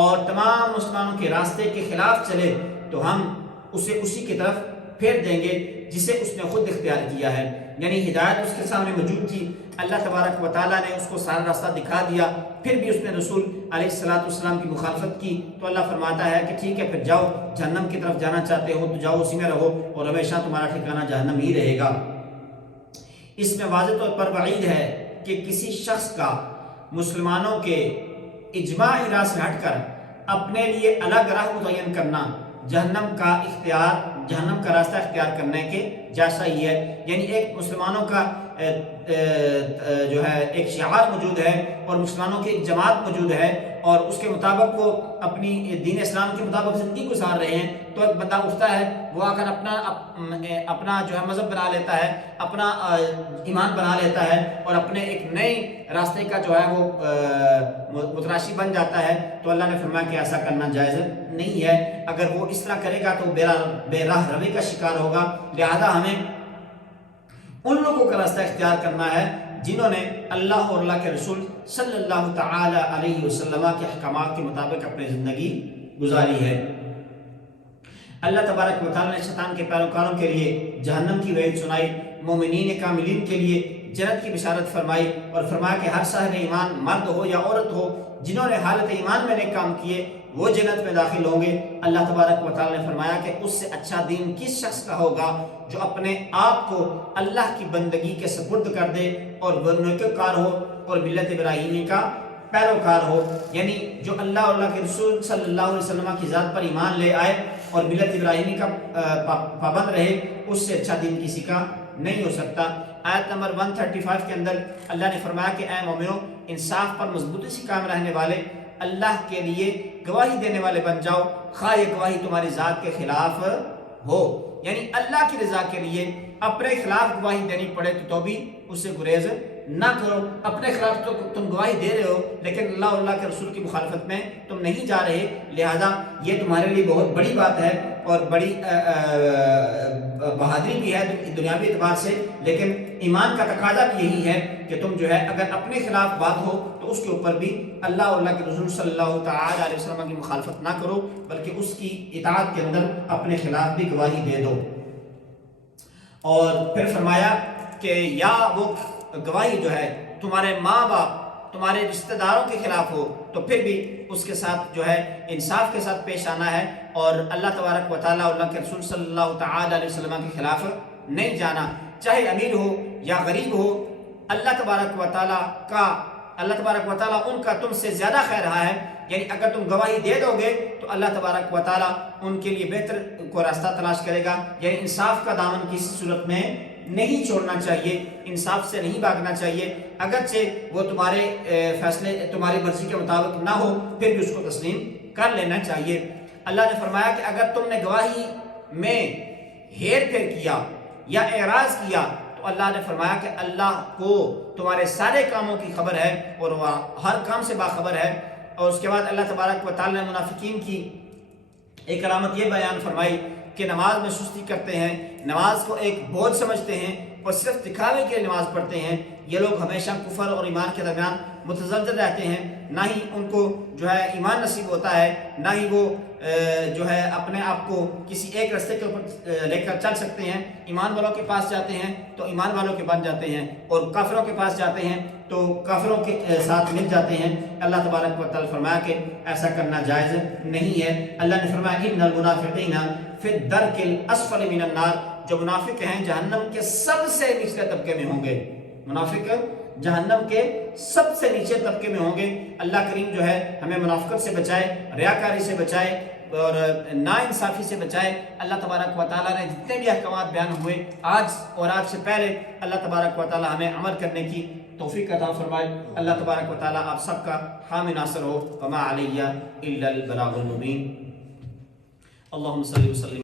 اور تمام مسلمانوں کے راستے کے خلاف چلے تو ہم اسے اسی کی طرف پھیر دیں گے جسے اس نے خود اختیار کیا ہے. یعنی ہدایت اس کے سامنے موجود تھی، اللہ تبارک و تعالیٰ نے اس کو سارا راستہ دکھا دیا، پھر بھی اس نے رسول علیہ السلام کی مخالفت کی تو اللہ فرماتا ہے کہ ٹھیک ہے پھر جاؤ، جہنم کی طرف جانا چاہتے ہو تو جاؤ، اسی میں رہو اور ہمیشہ تمہارا ٹھکانہ جہنم ہی رہے گا. اس میں واضح طور پر وعید ہے کہ کسی شخص کا مسلمانوں کے اجماعی راہ سے ہٹ کر اپنے لیے الگ راہ متعین کرنا جہنم کا راستہ اختیار کرنے کے جیسا ہی ہے. یعنی ایک مسلمانوں کا جو ہے ایک شعار موجود ہے اور مسلمانوں کی ایک جماعت موجود ہے اور اس کے مطابق وہ اپنی دین اسلام کے مطابق زندگی گزار رہے ہیں تو ایک بندہ اٹھتا ہے وہ آ کر اپنا جو ہے مذہب بنا لیتا ہے، اپنا ایمان بنا لیتا ہے اور اپنے ایک نئے راستے کا جو ہے وہ متراشی بن جاتا ہے. تو اللہ نے فرمایا کہ ایسا کرنا جائز نہیں ہے. اگر وہ اس طرح کرے گا تو بے راہ روی کا شکار ہوگا. لہذا ہمیں ان لوگوں کا راستہ اختیار کرنا ہے جنہوں نے اللہ اور اللہ کے رسول صلی اللہ تعالی علیہ وسلم کے احکامات کے مطابق اپنی زندگی گزاری ہے. اللہ تبارک و تعالیٰ نے شیطان کے پیروکاروں کے لیے جہنم کی وعید سنائی، مومنین کاملین کے لیے جنت کی بشارت فرمائی اور فرمایا کہ ہر صاحب ایمان مرد ہو یا عورت ہو جنہوں نے حالت ایمان میں نیک کام کیے وہ جنت میں داخل ہوں گے. اللہ تبارک و تعالیٰ نے فرمایا کہ اس سے اچھا دین کس شخص کا ہوگا جو اپنے آپ کو اللہ کی بندگی کے سپرد کر دے اور وہ نیکوکار ہو اور ملت ابراہیمی کا پیروکار ہو. یعنی جو اللہ اور اللہ کے رسول صلی اللہ علیہ وسلم کی ذات پر ایمان لے آئے اور ملت ابراہیمی کا پابند رہے، اس سے اچھا دین کسی کا نہیں ہو سکتا. آیت نمبر 135 کے اندر اللہ نے فرمایا کہ اے مومنو انصاف پر مضبوطی سے قائم رہنے والے اللہ کے لیے گواہی دینے والے بن جاؤ، خواہ یہ گواہی تمہاری ذات کے خلاف ہو. یعنی اللہ کی رضا کے لیے اپنے خلاف گواہی دینی پڑے تو بھی اس سے گریز نہ کرو. اپنے خلاف تو تم گواہی دے رہے ہو لیکن اللہ اور اللہ کے رسول کی مخالفت میں تم نہیں جا رہے، لہذا یہ تمہارے لیے بہت بڑی بات ہے اور بڑی بہادری بھی ہے دنیاوی اعتبار سے، لیکن ایمان کا تقاضا بھی یہی ہے کہ تم جو ہے اگر اپنے خلاف بات ہو تو اس کے اوپر بھی اللہ اور اللہ کے رسول صلی اللہ تعالی علیہ وسلم کی مخالفت نہ کرو، بلکہ اس کی اطاعت کے اندر اپنے خلاف بھی گواہی دے دو۔ اور پھر فرمایا کہ یا وہ گواہی جو ہے تمہارے ماں باپ، تمہارے رشتہ داروں کے خلاف ہو تو پھر بھی اس کے ساتھ جو ہے انصاف کے ساتھ پیش آنا ہے، اور اللہ تبارک و تعالیٰ اور اللہ کے رسول صلی اللہ تعالی علیہ وسلم کے خلاف نہیں جانا، چاہے امیر ہو یا غریب ہو۔ اللہ تبارک و تعالیٰ ان کا تم سے زیادہ خیر رہا ہے، یعنی اگر تم گواہی دے دو گے تو اللہ تبارک و تعالیٰ ان کے لیے بہتر کو راستہ تلاش کرے گا۔ یعنی انصاف کا دامن کسی صورت میں نہیں چھوڑنا چاہیے، انصاف سے نہیں بھاگنا چاہیے، اگرچہ وہ تمہارے فیصلے تمہاری مرضی کے مطابق نہ ہو پھر بھی اس کو تسلیم کر لینا چاہیے۔ اللہ نے فرمایا کہ اگر تم نے گواہی میں ہیر پھیر کیا یا اعراض کیا تو اللہ نے فرمایا کہ اللہ کو تمہارے سارے کاموں کی خبر ہے اور وہ ہر کام سے باخبر ہے۔ اور اس کے بعد اللہ تبارک و تعالی نے منافقین کی ایک علامت یہ بیان فرمائی کہ نماز میں سستی کرتے ہیں، نماز کو ایک بوجھ سمجھتے ہیں اور صرف دکھاوے کے لیے نماز پڑھتے ہیں۔ یہ لوگ ہمیشہ کفر اور ایمان کے درمیان متزلزل رہتے ہیں، نہ ہی ان کو جو ہے ایمان نصیب ہوتا ہے، نہ ہی وہ جو ہے اپنے آپ کو کسی ایک راستے کے اوپر لے کر چل سکتے ہیں۔ ایمان والوں کے پاس جاتے ہیں تو ایمان والوں کے بن جاتے ہیں، اور کافروں کے پاس جاتے ہیں تو کافروں کے ساتھ مل جاتے ہیں۔ اللہ تبارک و تعالی فرمایا کہ ایسا کرنا جائز نہیں ہے۔ اللہ نے فرمایا ان المنافقین فی الدرک الاسفل من النار، جو منافق ہیں جہنم کے سب سے نچلے طبقے میں ہوں گے، منافق جہنم کے سب سے نیچے طبقے میں ہوں گے۔ اللہ کریم جو ہے ہمیں منافقت سے بچائے، ریاکاری سے بچائے اور ناانصافی سے بچائے۔ اللہ تبارک و تعالیٰ نے جتنے بھی احکامات بیان ہوئے آج اور آج سے پہلے، اللہ تبارک و تعالیٰ ہمیں عمل کرنے کی توفیق عطا فرمائے۔ اللہ تبارک و تعالیٰ آپ سب کا حامی ناصر ہو۔ وما علیہ الا البلاغ المبین۔ اللہم صلی وسلم